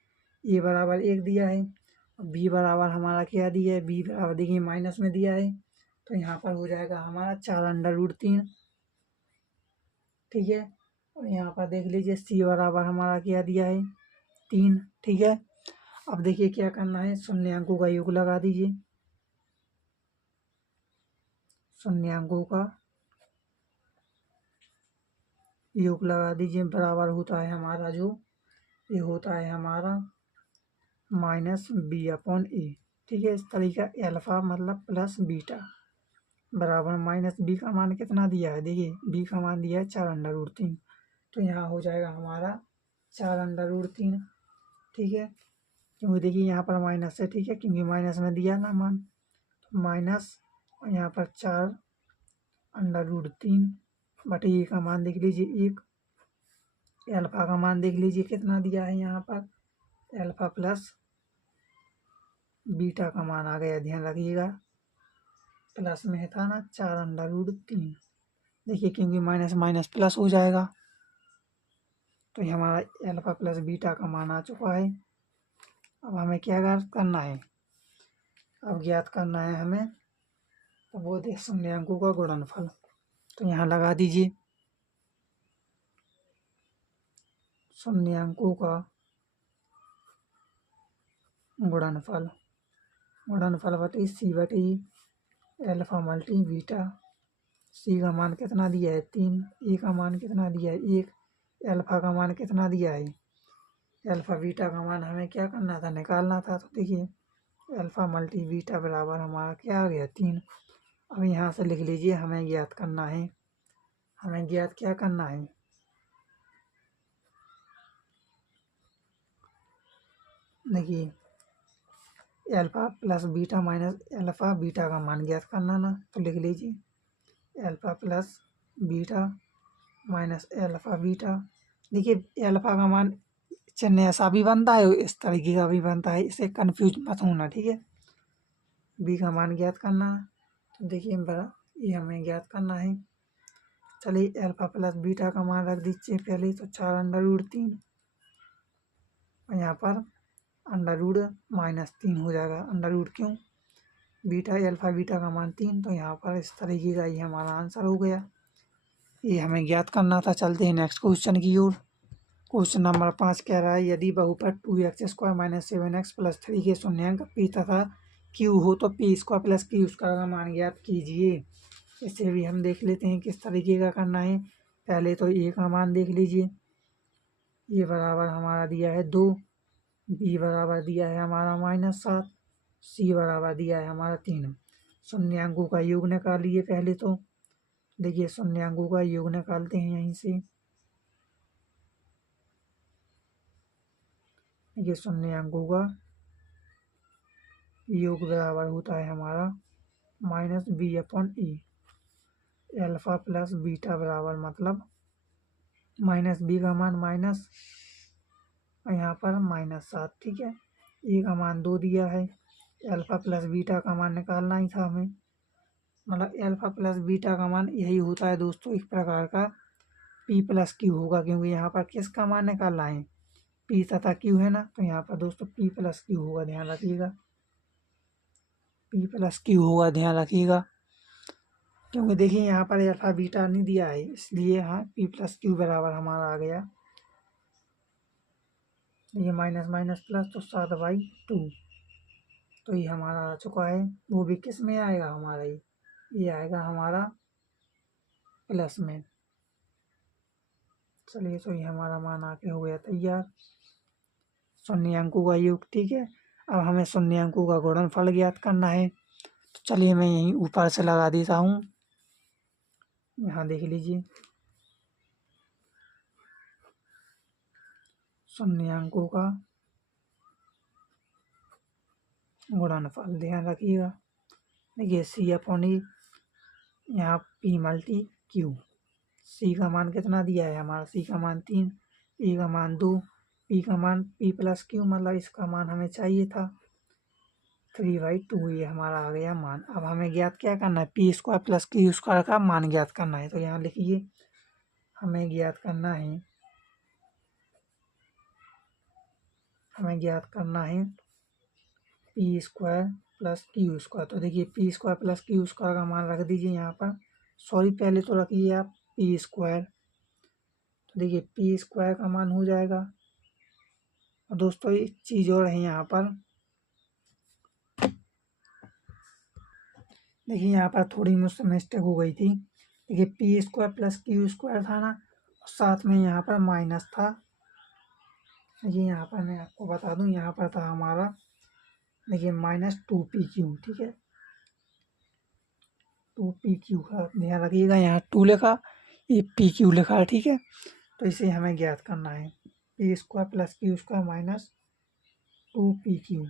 ए बराबर 1 दिया है। बी बराबर हमारा क्या दिया है, बी बराबर देखिए माइनस में दिया है, तो यहाँ पर हो जाएगा हमारा 4 अंडर रूट 3, ठीक है। और यहाँ पर देख लीजिए सी बराबर हमारा क्या दिया है, 3, ठीक है। अब देखिए क्या करना है, शून्यांकों का योग लगा दीजिए, शून्यांकों का योग लगा दीजिए, बराबर होता है हमारा जो ये होता है हमारा माइनस बी अपॉन ए, ठीक है। इस तरीका एल्फा मतलब प्लस बीटा बराबर माइनस बी का मान कितना दिया है, देखिए बी का मान दिया है 4 अंडर रूट 3, तो यहाँ हो जाएगा हमारा 4 अंडर रूट 3, ठीक है। क्योंकि देखिए यहाँ पर माइनस है, ठीक है, क्योंकि माइनस में दिया ना मान, तो माइनस और यहाँ पर 4 अंडर रूट 3 बटे ए का मान देख लीजिए 1, एल्फा का मान देख लीजिए कितना दिया है यहाँ पर, एल्फा प्लस बीटा का मान आ गया, ध्यान रखिएगा, प्लस में था ना 4 अंडर रूट 3, देखिए क्योंकि माइनस माइनस प्लस हो जाएगा, तो ये हमारा एल्फा प्लस बीटा का मान आ चुका है। अब हमें क्या ज्ञात करना है, अब ज्ञात करना है हमें, तो वो देख शून्यांकों का गुणनफल, तो यहाँ लगा दीजिए शून्यांकों का गुणनफल, गुणनफल बटे सी बटे एल्फा मल्टी बीटा, सी का मान कितना दिया है 3, ए का मान कितना दिया है 1, एल्फा का मान कितना दिया है, एल्फा बीटा का मान हमें क्या करना था, निकालना था, तो देखिए एल्फा मल्टी बीटा बराबर हमारा क्या आ गया 3। अब यहाँ से लिख लीजिए, हमें ज्ञात करना है, हमें ज्ञात क्या करना है, देखिए alpha plus beta minus alpha beta का मान ज्ञात करना ना, तो लिख लीजिए alpha plus beta minus alpha beta, देखिए एल्फा का मान चिन्ह ऐसा भी बनता है, इस तरीके का भी बनता है, इसे कंफ्यूज मत होना, ठीक है। बी का मान ज्ञात करना, तो देखिए बड़ा ये हमें ज्ञात करना है। चलिए एल्फा प्लस बीटा का मान रख दीजिए पहले, तो 4 अंडर रूट 3 और यहाँ पर अंडर रूट माइनस 3 हो जाएगा, अंडर रूट क्यों, बीटा एल्फा बीटा का मान 3, तो यहाँ पर इस तरीके का ये हमारा आंसर हो गया, ये हमें ज्ञात करना था। चलते हैं नेक्स्ट क्वेश्चन की ओर। क्वेश्चन नंबर 5 कह रहा है, यदि बहुपद 2x² माइनस 7x प्लस 3 के शून्यांक पी तथा क्यू हो तो P square plus Q square का मान ज्ञात कीजिए। इसे भी हम देख लेते हैं किस तरीके का करना है। पहले तो ए का मान देख लीजिए, ये बराबर हमारा दिया है 2, बी बराबर दिया है हमारा -7, सी बराबर दिया है हमारा 3। शून्यांकों का योग निकालिए पहले तो, देखिए शून्यांकों का योग निकालते हैं यहीं से, ये शून्यांकों का योग बराबर होता है हमारा माइनस बी अपॉन ई, एल्फा प्लस बीटा बराबर मतलब माइनस बी का मान माइनस और यहाँ पर -7, ठीक है। ए का मान 2 दिया है, एल्फा प्लस बीटा का मान निकालना ही था हमें, मतलब एल्फा प्लस बीटा का मान यही होता है दोस्तों, एक प्रकार का पी प्लस क्यू होगा, क्योंकि यहाँ पर किसका मान निकालना है, पी तथा क्यू है ना, तो यहाँ पर दोस्तों पी प्लस क्यू होगा, ध्यान रखिएगा, पी प्लस क्यू होगा, ध्यान रखिएगा, क्योंकि देखिए यहाँ पर अल्फा बीटा नहीं दिया है, इसलिए यहाँ पी प्लस क्यू बराबर हमारा आ गया, ये माइनस माइनस प्लस तो 7/2, तो ये हमारा आ चुका है, वो भी किस में आएगा हमारा, ये आएगा हमारा प्लस में। चलिए तो ये हमारा मान आके हो गया तैयार, शून्यांकों का योग, ठीक है। अब हमें शून्यांकों का गुणनफल ज्ञात करना है, तो चलिए मैं यहीं ऊपर से लगा देता हूँ, यहाँ देख लीजिए शून्यांकों का गुणनफल, ध्यान रखिएगा, देखिए सी अपॉन ई यहाँ पी मल्टी क्यू। सी का मान कितना दिया है हमारा, सी का मान 3, ई का मान 2, पी का मान पी प्लस क्यू मतलब इसका मान हमें चाहिए था 3/2, ये हमारा आ गया मान। अब हमें ज्ञात क्या करना है, P square plus Q square का मान ज्ञात करना है। तो यहाँ लिखिए हमें ज्ञात करना है P square plus Q square. तो देखिए P square plus Q square का मान रख दीजिए यहाँ पर, सॉरी पहले तो रखिए आप पी स्क्वायर। तो देखिए पी स्क्वायर का मान हो जाएगा, और दोस्तों एक चीज़ और है यहाँ पर, देखिए यहाँ पर थोड़ी मुझसे मिस्टेक हो गई थी। देखिए P square plus Q square था ना, और साथ में यहाँ पर माइनस था। देखिए यहाँ पर मैं आपको बता दूँ, यहाँ पर था हमारा देखिए -2pq, ठीक है, 2pq का ध्यान रखिएगा, यहाँ 2 लिखा, ये pq लिखा है, ठीक है। तो इसे हमें ज्ञात करना है, P square plus Q square -2pq,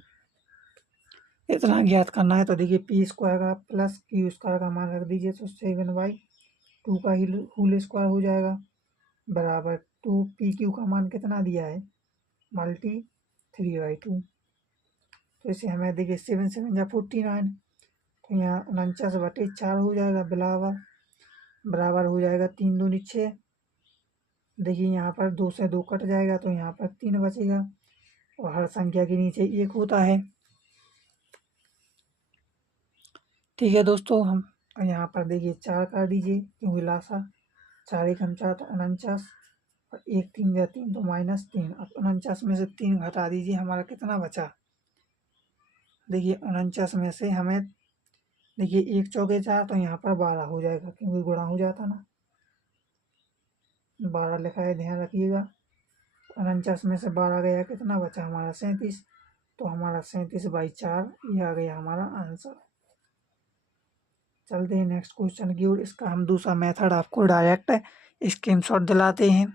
इतना ज्ञात करना है। तो देखिए पी स्क्वायर का प्लस क्यू स्क्वायर का मान रख दीजिए, तो 7/2 का ही होल स्क्वायर हो जाएगा, बराबर 2pq का मान कितना दिया है मल्टी 3/2। तो इसे हमें देखिए 7 7 या 49, तो यहाँ 49/4 हो जाएगा, बराबर हो जाएगा 3 दूनी 6। देखिए यहाँ पर 2 से 2 कट जाएगा, तो यहाँ पर 3 बचेगा, और हर संख्या के नीचे 1 होता है, ठीक है दोस्तों। हम यहाँ पर देखिए 4 कर दीजिए, क्योंकि लासा 4 1 4 तो 49, और 1 3 या 3 तो -3। अब 49 में से 3 घटा दीजिए, हमारा कितना बचा, देखिए 49 में से हमें देखिए 1 चौके 4, तो यहाँ पर 12 हो जाएगा, क्योंकि गुणा हो जाता ना, 12 लिखा है, ध्यान रखिएगा। 49 में से 12 गया, कितना बचा हमारा 37, तो हमारा 37/4 ये आ गया हमारा आंसर। चलते हैं नेक्स्ट क्वेश्चन की ओर। इसका हम दूसरा मेथड आपको डायरेक्ट स्क्रीनशॉट दिलाते हैं।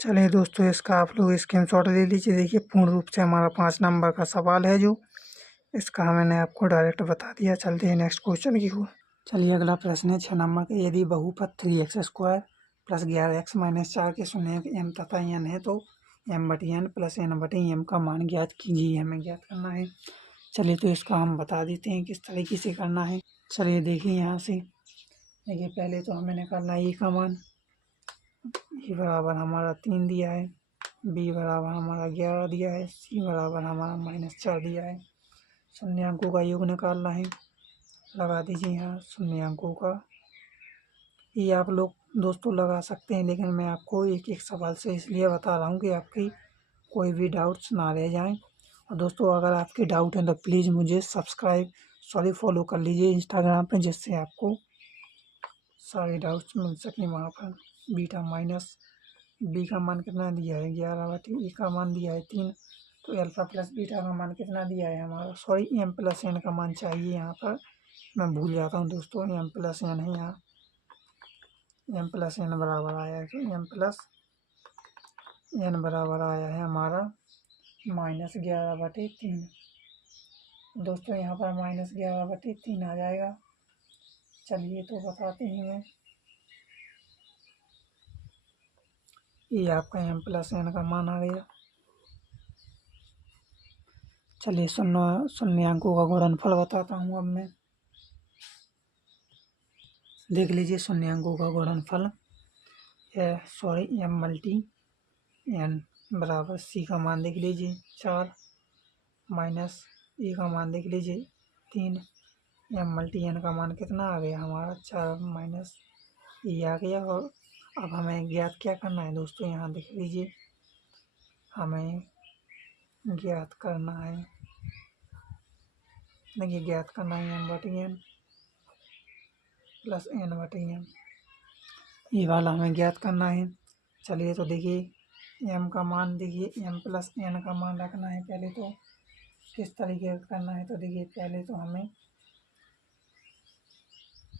चलिए दोस्तों, इसका आप लोग स्क्रीनशॉट ले लीजिए। देखिए पूर्ण रूप से हमारा 5 नंबर का सवाल है, जो इसका मैंने आपको डायरेक्ट बता दिया। चलते हैं नेक्स्ट क्वेश्चन की ओर। चलिए अगला प्रश्न है 6 नंबर का। यदि बहुपद 3x² + 11x - 4 के शून्य m तथा n है, तो m/n + n/m का मान ज्ञात कीजिए, हमें ज्ञात करना है। चलिए तो इसका हम बता देते हैं किस तरीके से करना है। चलिए देखिए यहाँ से, देखिए पहले तो हमें निकालना है ए का मान। ए बराबर हमारा 3 दिया है, बी बराबर हमारा 11 दिया है, सी बराबर हमारा -4 दिया है। शून्यांकों का योग निकालना है, लगा दीजिए यहाँ शून्यांकों का। ये आप लोग दोस्तों लगा सकते हैं, लेकिन मैं आपको एक एक सवाल से इसलिए बता रहा हूँ कि आपकी कोई भी डाउट्स ना रह जाएं। और दोस्तों अगर आपके डाउट हैं तो प्लीज़ मुझे फॉलो कर लीजिए इंस्टाग्राम पे, जिससे आपको सारे डाउट्स मिल सकें वहाँ पर। बीटा माइनस बी का मान कितना दिया है 11/, ई का मान दिया है 3, तो अल्फ़ा प्लस बीटा का मान कितना दिया है हमारा, सॉरी m + n का मान चाहिए, यहाँ पर मैं भूल जाता हूँ दोस्तों, m + n है यहाँ, m + n बराबर आया है, m + n बराबर आया है हमारा -11/3। दोस्तों यहाँ पर -11/3 आ जाएगा। चलिए तो बताते हैं मैं, ये आपका m + n का मान आ गया। चलिए शून्यांकों का गुणनफल बताता हूँ अब मैं। देख लीजिए शून्यांकों का गुणनफल, m/n बराबर सी का मान देख लीजिए 4, माइनस ए का मान देख लीजिए 3, m/n का मान कितना आ गया हमारा 4 माइनस ए आ गया। और अब हमें ज्ञात क्या करना है दोस्तों, यहाँ देख लीजिए हमें ज्ञात करना है, देखिए ज्ञात करना है m/n + n/m, ये वाला हमें ज्ञात करना है। चलिए तो देखिए m का मान, देखिए m + n का मान रखना है। पहले तो किस तरीके से करना है, तो देखिए पहले तो हमें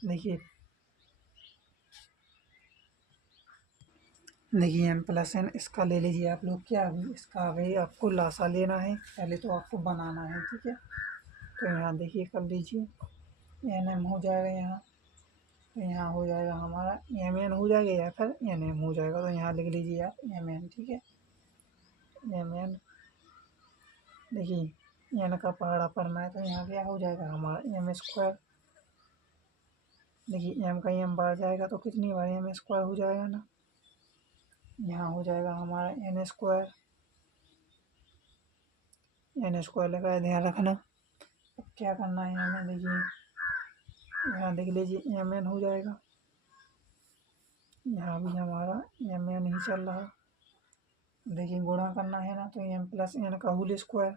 देखिए m + n इसका ले लीजिए आप लोग, क्या इसका भी आपको लासा लेना है, पहले तो आपको बनाना है, ठीक है। तो यहाँ देखिए कर लीजिए, n m हो जाएगा यहाँ तो यहाँ हो जाएगा हमारा एम एन हो जाएगा या फिर एन एम हो जाएगा। तो यहाँ लिख लीजिए आप एम एन, ठीक है। एम एन, देखिए एन का पहाड़ा पढ़ना है तो यहाँ क्या हो जाएगा हमारा एम स्क्वायर। देखिए एम का एम बढ़ जाएगा तो कितनी बार एम स्क्वायर हो जाएगा ना, यहाँ हो जाएगा हमारा एन स्क्वायर। एन स्क्वायर लगा ध्यान रखना। अब क्या करना है हमें, देखिए यहाँ देख लीजिए एम एन हो जाएगा। यहाँ भी हमारा एम एन ही चल रहा। देखिए गुणा करना है ना, तो एम प्लस एन का whole square,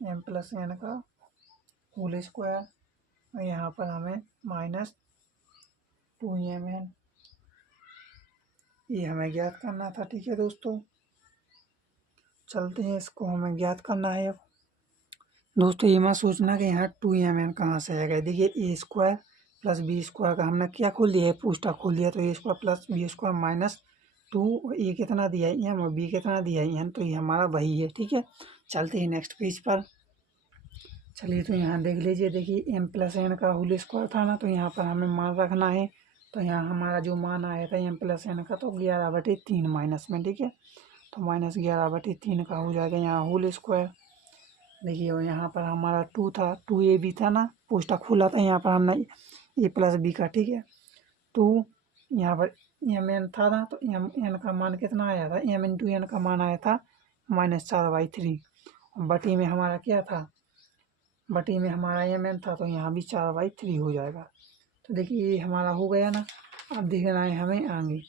M plus N का होल स्क्वायर। और यहाँ पर हमें माइनस 2mn, ये हमें ज्ञात करना था, ठीक है दोस्तों। चलते हैं, इसको हमें ज्ञात करना है। अब दोस्तों ये मत सोचना कि यहाँ 2mn कहाँ से आएगा। देखिए ए स्क्वायर प्लस बी स्क्वायर का हमने क्या खोल दिया है, पूछता खोल दिया। तो A square plus B square minus 2, A कितना दिया है एम और बी कितना दिया है एन, तो ये हमारा वही है, ठीक है। चलते हैं नेक्स्ट पेज पर। चलिए तो यहाँ देख लीजिए, देखिए एम प्लस एन का होल स्क्वायर था ना, तो यहाँ पर हमें मान रखना है। तो यहाँ हमारा जो मान आया था एम प्लस एन का, तो 11/3 माइनस में, ठीक है। तो माइनस 11/3 का हो जाएगा यहाँ होल स्क्वायर। देखिए और यहाँ पर हमारा 2 था, 2a भी था ना, पोस्टा खोला था यहाँ पर हमने ए प्लस बी का, ठीक है। तो यहाँ पर एम एन था ना, तो एम एन का मान कितना आया था, एम इंटू एन का मान आया था -4/3। बटी में हमारा क्या था, बटी में हमारा एम एन था, तो यहाँ भी 4/3 हो जाएगा। तो देखिए ये हमारा हो गया ना। अब देखना है हमें आगे।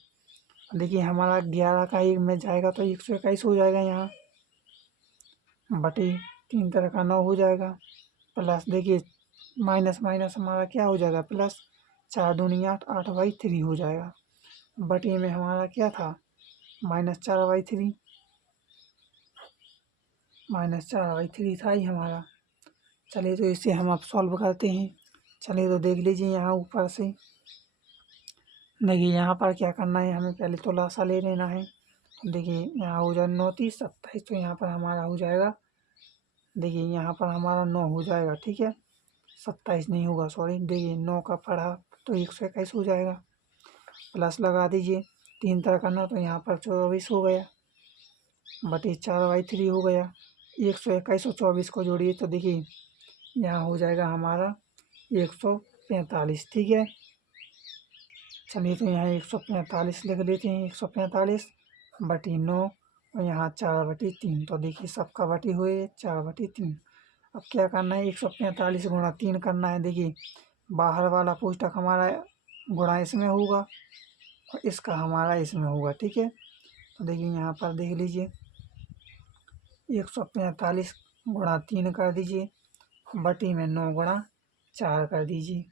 देखिए हमारा 11 का 1 में जाएगा तो 121 हो जाएगा, यहाँ बटी 3 तरह का 9 हो जाएगा। प्लस देखिए माइनस माइनस हमारा क्या हो जाएगा, प्लस 4 दूनी 8, 8/3 हो जाएगा। बटी में हमारा क्या था, -4/3, -4/3 था ही हमारा। चलिए तो इसे हम अब सॉल्व करते हैं। चलिए तो देख लीजिए यहाँ ऊपर से। देखिए यहाँ पर क्या करना है, हमें पहले तो लासा ले लेना है। देखिए यहाँ हो जाए 9 30 27, तो यहाँ पर हमारा हो जाएगा, देखिए यहाँ पर हमारा 9 हो जाएगा, ठीक है। 27 नहीं होगा, सॉरी। देखिए 9 का पढ़ा तो 121 हो जाएगा। प्लस लगा दीजिए 3 तरह का 9, तो यहाँ पर 24 हो गया, बटे 4/3 हो गया। 121 और 24 को जोड़िए तो देखिए यहाँ हो जाएगा हमारा 145, ठीक है। चलिए तो यहाँ 145 लिख देते हैं, 145 बटी 9 और यहाँ 4/3। तो देखिए सबका बटी हुए 4/3। अब क्या करना है, 145 गुणा 3 करना है। देखिए बाहर वाला पुस्तक हमारा गुणा इसमें होगा और इसका हमारा इसमें होगा, ठीक है। तो देखिए यहाँ पर देख लीजिए 145 गुणा 3 कर दीजिए, बटी में 9 गुणा 4 कर दीजिए।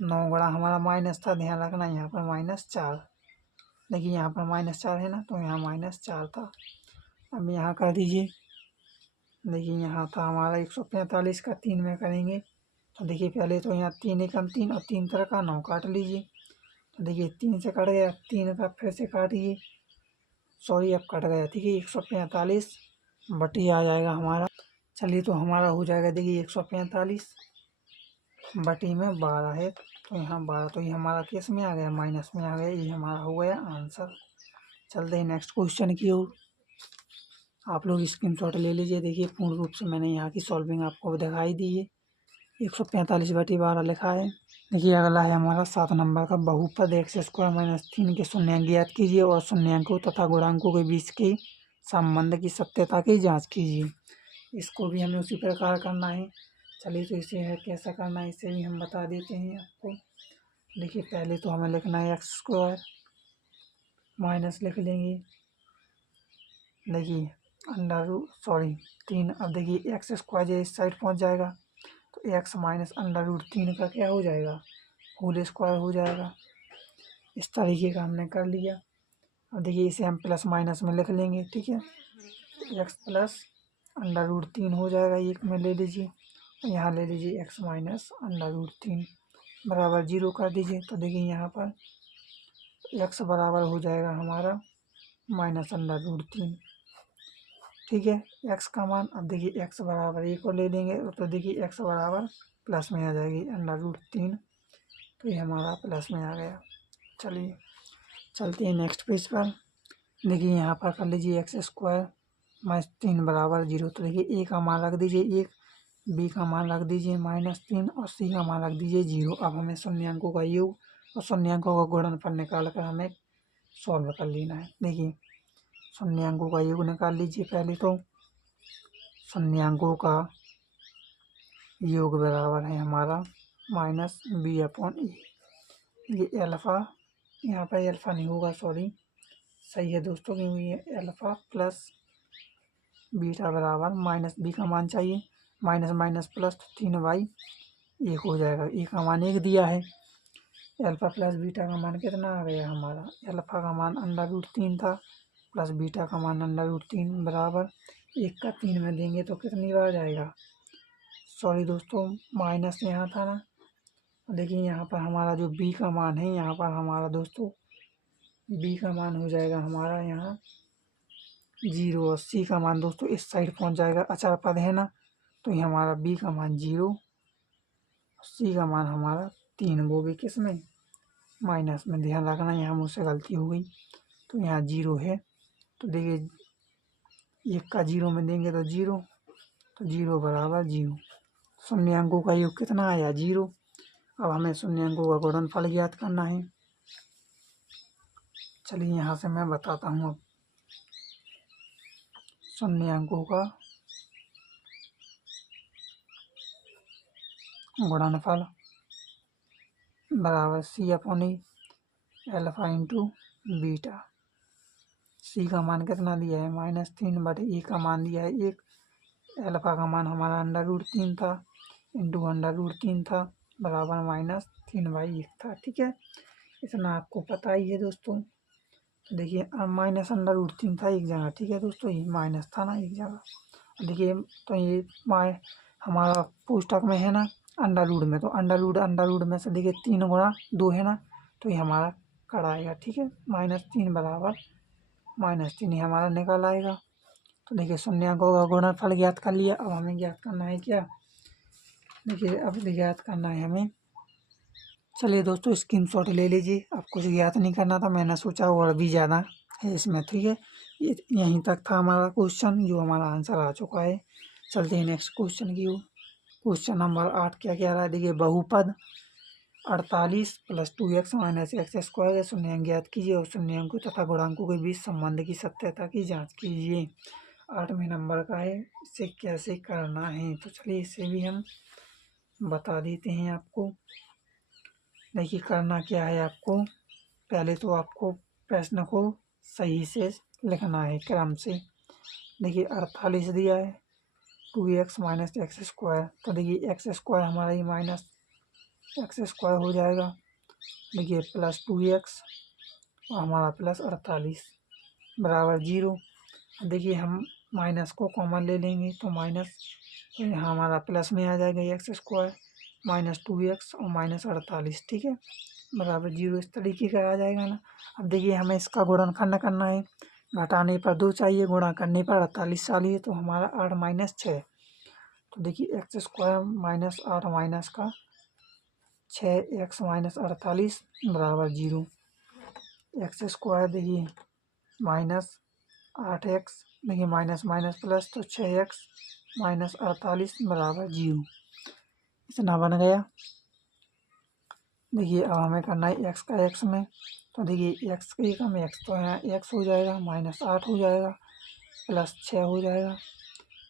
9 गुणा हमारा माइनस था, ध्यान रखना यहाँ पर -4। देखिए यहाँ पर -4 है ना, तो यहाँ -4 था। अब यहाँ कर दीजिए, देखिए यहाँ था हमारा 145 का 3 में करेंगे। तो देखिए पहले तो यहाँ 3 एकम 3 और 3 तरह का 9 काट लीजिए। तो देखिए 3 से कट गया, 3 का फिर से काटिए, सॉरी अब कट गया, ठीक है। 145 बटी आ जाएगा हमारा। चलिए तो हमारा हो जाएगा, देखिए 145 बटी में 12 है, तो यहाँ 12, तो ये हमारा किस में आ गया, माइनस में आ गया। ये हमारा हो गया आंसर। चलते हैं नेक्स्ट क्वेश्चन की ओर। आप लोग स्क्रीनशॉट ले लीजिए। देखिए पूर्ण रूप से मैंने यहाँ की सॉल्विंग आपको दिखाई दी है। 145/12 लिखा है। देखिए अगला है हमारा 7 नंबर का, बहुपद x² - 3 के शून्यांक ज्ञात कीजिए और शून्यांकों तथा गुणांकों के बीच के संबंध की सत्यता की जांच कीजिए। इसको भी हमें उसी प्रकार करना है। चलिए तो इसे है कैसा करना है, इसे भी हम बता देते हैं आपको। देखिए पहले तो हमें लिखना है x² माइनस लिख लेंगे, देखिए सॉरी 3। अब देखिए x² जो इस साइड पहुंच जाएगा, तो x - √3 का क्या हो जाएगा, होल स्क्वायर हो जाएगा। इस तरीके का हमने कर लिया। अब देखिए इसे हम प्लस माइनस में लिख लेंगे, ठीक है। x प्लस √3 हो जाएगा, एक में ले लीजिए, यहाँ ले लीजिए x - √3 बराबर 0 कर दीजिए। तो देखिए यहाँ पर x बराबर हो जाएगा हमारा -√3, ठीक है, एक्स का मान। अब देखिए एक्स बराबर 1 को ले लेंगे तो देखिए एक्स बराबर प्लस में आ जाएगी √3, तो ये हमारा प्लस में आ गया। चलिए चलते हैं नेक्स्ट पेज पर। देखिए यहाँ पर कर लीजिए x² -3 बराबर 0, तो देखिए ए का मान रख दीजिए 1, बी का मान रख दीजिए -3 और सी का मान रख दीजिए 0। अब हमें शून्यांकों का योग और शून्यांकों का गुणनफल निकाल कर हमें सॉल्व कर लेना है। देखिए शून्यांकों का योग निकाल लीजिए पहले, तो शून्यांकों का योग बराबर है हमारा -b/a। ये अल्फ़ा, यहाँ पर अल्फ़ा नहीं होगा, सॉरी, सही है दोस्तों, क्योंकि ये अल्फ़ा प्लस बीटा बराबर -b का मान चाहिए, माइनस माइनस प्लस, तो 3/1 हो जाएगा। ए का मान 1 दिया है, अल्फ़ा प्लस बीटा का मान कितना आ गया हमारा, अल्फ़ा का मान √3 था प्लस बीटा का मान √3 बराबर 1 का 3 में देंगे तो कितनी बार जाएगा, सॉरी दोस्तों, माइनस यहाँ था ना। देखिए यहाँ पर हमारा जो बी का मान है, यहाँ पर हमारा दोस्तों बी का मान हो जाएगा हमारा यहाँ 0, और सी का मान दोस्तों इस साइड पहुँच जाएगा, अचर पद है ना, तो ये हमारा बी का मान 0, सी का मान हमारा 3, वो भी किस में, माइनस में। ध्यान रखना यहाँ मुझसे गलती हो गई, तो यहाँ 0 है, तो देखिए 1 का 0 में देंगे तो 0, तो 0 बराबर 0। शून्यांकों का योग कितना आया, 0। अब हमें शून्यांकों का गुणनफल ज्ञात करना है। चलिए यहाँ से मैं बताता हूँ अब शून्यांकों का गुणनफल बराबर C/E अल्फ़ा इंटू बीटा। सी का मान कितना दिया है, -3/, ए का मान दिया है 1, अल्फ़ा का मान हमारा √3 था इंटू √3 था बराबर -3/1 था। ठीक है, इतना आपको पता ही है दोस्तों। तो देखिए अब -√3 था एक जगह, ठीक है दोस्तों, ये माइनस था ना एक जगह। देखिए तो ये हमारा पुस्तक में है ना अंडर में, तो अंडर में से देखिए 3 गुणा 2 है ना, तो ये हमारा कट आएगा। ठीक है, -3 बराबर -3 ही हमारा निकल आएगा। तो देखिए शून्यांकों का गुणनफल ज्ञात कर लिया। अब हमें ज्ञात करना है क्या, देखिए अब ज्ञात करना है हमें, चलिए दोस्तों स्क्रीनशॉट ले लीजिए। अब कुछ ज्ञात नहीं करना था, मैंने सोचा और भी ज़्यादा है इसमें। ठीक है, यहीं तक था हमारा क्वेश्चन, जो हमारा आंसर आ चुका है। चलते हैं नेक्स्ट क्वेश्चन की ओर। क्वेश्चन नंबर 8 क्या कह रहा है, देखिए बहुपद 48 + 2x - x² के शून्यांक ज्ञात कीजिए और शून्यांकों तथा गुणांकों के बीच संबंध की सत्यता की जांच कीजिए। 8वें नंबर का है, इसे कैसे करना है, तो चलिए इसे भी हम बता देते हैं आपको। देखिए करना क्या है आपको, पहले तो आपको प्रश्न को सही से लिखना है क्रम से। देखिए 48 दिया है, 2x - x², तो देखिए x² हमारा ही -x² हो जाएगा। देखिए प्लस 2x और हमारा प्लस 48 बराबर 0। देखिए हम माइनस को कॉमन ले लेंगे तो माइनस, तो यहाँ हमारा प्लस में आ जाएगा x² -2x और -48, ठीक है, बराबर 0। इस तरीके का आ जाएगा ना। अब देखिए हमें इसका गुणनखंड करना है, घटाने पर 2 चाहिए, गुणा करने पर 48 चाहिए, तो हमारा 8 - 6, तो देखिए x² -8 माइनस का 6x - 48 बराबर 0। x² देखिए -8x, देखिए माइनस माइनस प्लस, तो 6x - 48 बराबर 0, इतना बन गया। देखिए अब हमें करना है x का x में, तो देखिए x के एकम x, तो यहाँ x हो जाएगा -8 हो जाएगा प्लस 6 हो जाएगा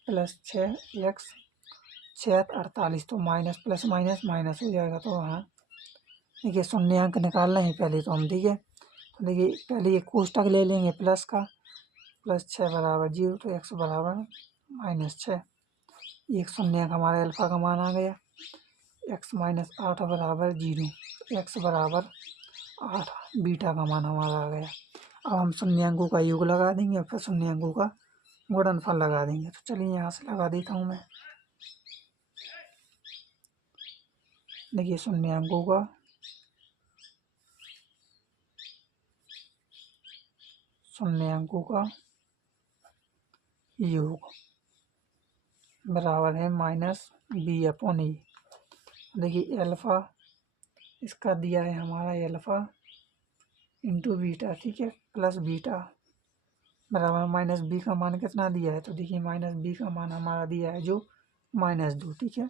प्लस 6x 6 48, तो माइनस प्लस माइनस माइनस हो जाएगा। तो हाँ देखिए शून्यांक निकालना है पहले तो हम, ठीक है, तो देखिए पहले एक कोष्टक ले लेंगे प्लस का, प्लस 6 बराबर 0, तो x बराबर -6, एक शून्यांक हमारा अल्फा का मान आ गया। x - 8 बराबर 0, x बराबर 8 बीटा का मान हमारा आ गया। अब हम शून्यांकों का योग लगा देंगे और फिर शून्यांकों का गुणनफल लगा देंगे। तो चलिए यहाँ से लगा देता हूँ मैं। देखिए शून्यांकों का योग बराबर है -b/e। देखिए अल्फ़ा इसका दिया है हमारा अल्फ़ा इंटू बीटा, ठीक है, प्लस बीटा बराबर -b का मान कितना दिया है, तो देखिए -b का मान हमारा दिया है जो -2, ठीक है।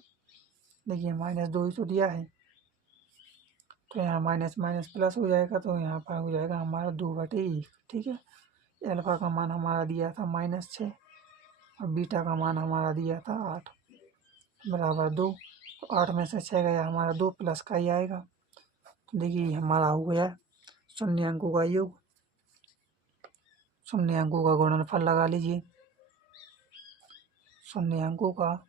देखिए -2 ही तो दिया है, तो यहाँ माइनस माइनस प्लस हो जाएगा, तो यहाँ पर हो जाएगा हमारा 2/1, ठीक है। अल्फ़ा का मान हमारा दिया था -6 और बीटा का मान हमारा दिया था 8 बराबर 2। तो 8 में से 6 गया हमारा 2 प्लस का ही आएगा। तो देखिए हमारा हो गया शून्य अंकों का योग, शून्य अंकों का गुणनफल लगा लीजिए। शून्य अंकों का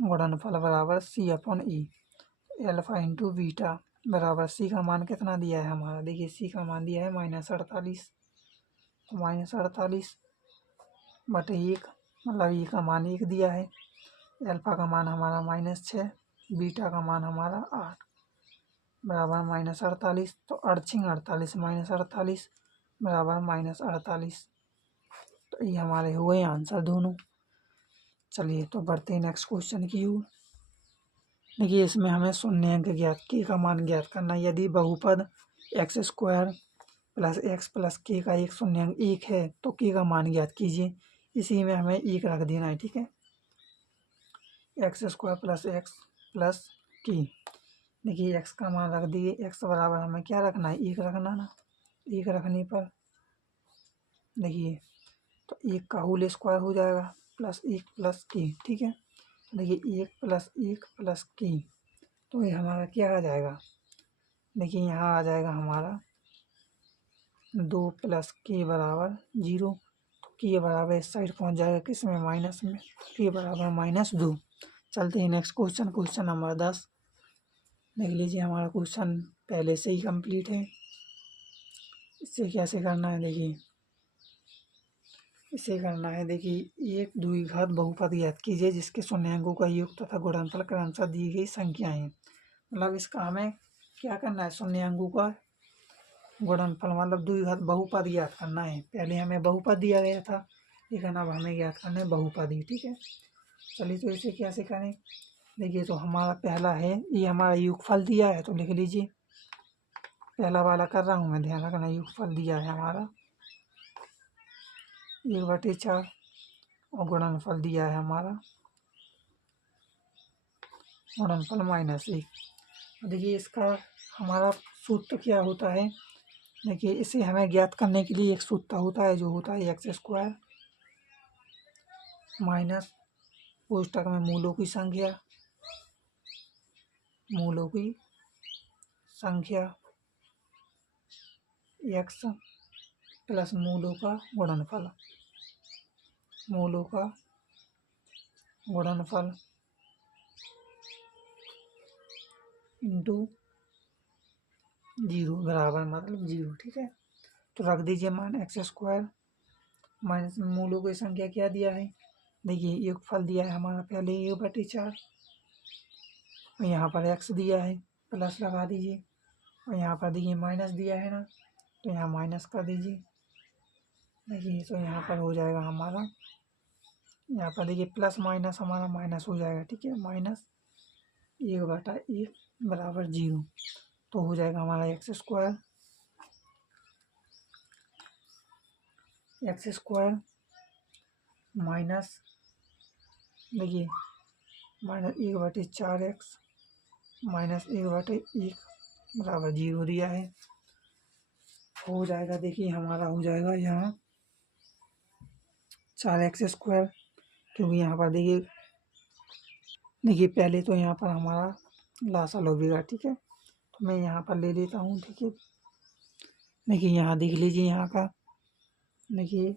गुणनफल बराबर c/e। अल्फ़ा इंटू बीटा बराबर c का मान कितना दिया है हमारा, देखिए c का मान दिया है -48, तो -48/1 मतलब e का मान 1 दिया है। अल्फ़ा का मान हमारा -6, बीटा का मान हमारा 8 बराबर -48, तो 48 -48 बराबर -48। तो ये हमारे हुए आंसर दोनों। चलिए तो बढ़ते हैं नेक्स्ट क्वेश्चन की ओर। देखिए इसमें हमें शून्य अंक ज्ञात के का मान ज्ञात करना है। यदि बहुपद x² प्लस x प्लस के का एक शून्य अंक 1 है तो के का मान ज्ञात कीजिए। इसी में हमें 1 रख देना है, ठीक है। x² प्लस x प्लस के, देखिए x का मान रख दिए, x बराबर हमें क्या रखना है, 1 रखना ना। 1 रखने पर देखिए तो 1 का होल स्क्वायर हो जाएगा प्लस 1 प्लस के, ठीक है। देखिए 1 प्लस 1 प्लस के, तो ये हमारा क्या आ जाएगा, देखिए यहाँ आ जाएगा हमारा 2 प्लस के बराबर 0। तो के बराबर इस साइड पहुँच जाएगा किस में, माइनस में, के बराबर -2। चलते हैं नेक्स्ट क्वेश्चन, क्वेश्चन नंबर 10। देख लीजिए हमारा क्वेश्चन पहले से ही कंप्लीट है। इससे कैसे करना है, देखिए इसे करना है, देखिए एक द्विघात बहुपद ज्ञात कीजिए जिसके शून्याङ्कों का योग तथा गुणनफल क्रमशः दी गई संख्याएं हैं। मतलब इसका हमें क्या करना है, शून्याङ्कों का गुणनफल मतलब द्विघात बहुपद ज्ञात करना है। पहले हमें बहुपद दिया गया था, लेकिन अब हमें ज्ञात करना है बहुपद ही, ठीक है। चलिए तो इसे कैसे करें, देखिए तो हमारा पहला है, ये हमारा योगफल दिया है, तो लिख लीजिए। पहला वाला कर रहा हूँ मैं, ध्यान रखना, योगफल दिया है हमारा 1/4 और गुणनफल दिया है हमारा गुणनफल -1। देखिए इसका हमारा सूत्र क्या होता है, देखिए इसे हमें ज्ञात करने के लिए एक सूत्र होता है जो होता है x² माइनस कोष्ठक में मूलों की संख्या x प्लस मूलों का गुणनफल इंटू 0 बराबर मतलब 0, ठीक है। तो रख दीजिए मान x² माइनस मूलों की संख्या क्या दिया है, देखिए योगफल दिया है हमारा पहले 1/4 और यहाँ पर x दिया है, प्लस लगा दीजिए और यहाँ पर देखिए माइनस दिया है ना, तो यहाँ माइनस कर दीजिए। देखिए तो यहाँ पर हो जाएगा हमारा, यहाँ पर देखिए प्लस माइनस हमारा माइनस हो जाएगा, ठीक है। -1/1 बराबर 0, तो हो जाएगा हमारा x² माइनस, देखिए -1/4x माइनस 1/1 बराबर 0 दिया है, हो जाएगा। देखिए हमारा हो जाएगा यहाँ 4x², क्योंकि यहाँ पर देखिए पहले तो यहाँ पर हमारा लासा होगा, ठीक है। तो मैं यहाँ पर ले लेता हूँ, ठीक है। देखिए यहाँ देख लीजिए, यहाँ का देखिए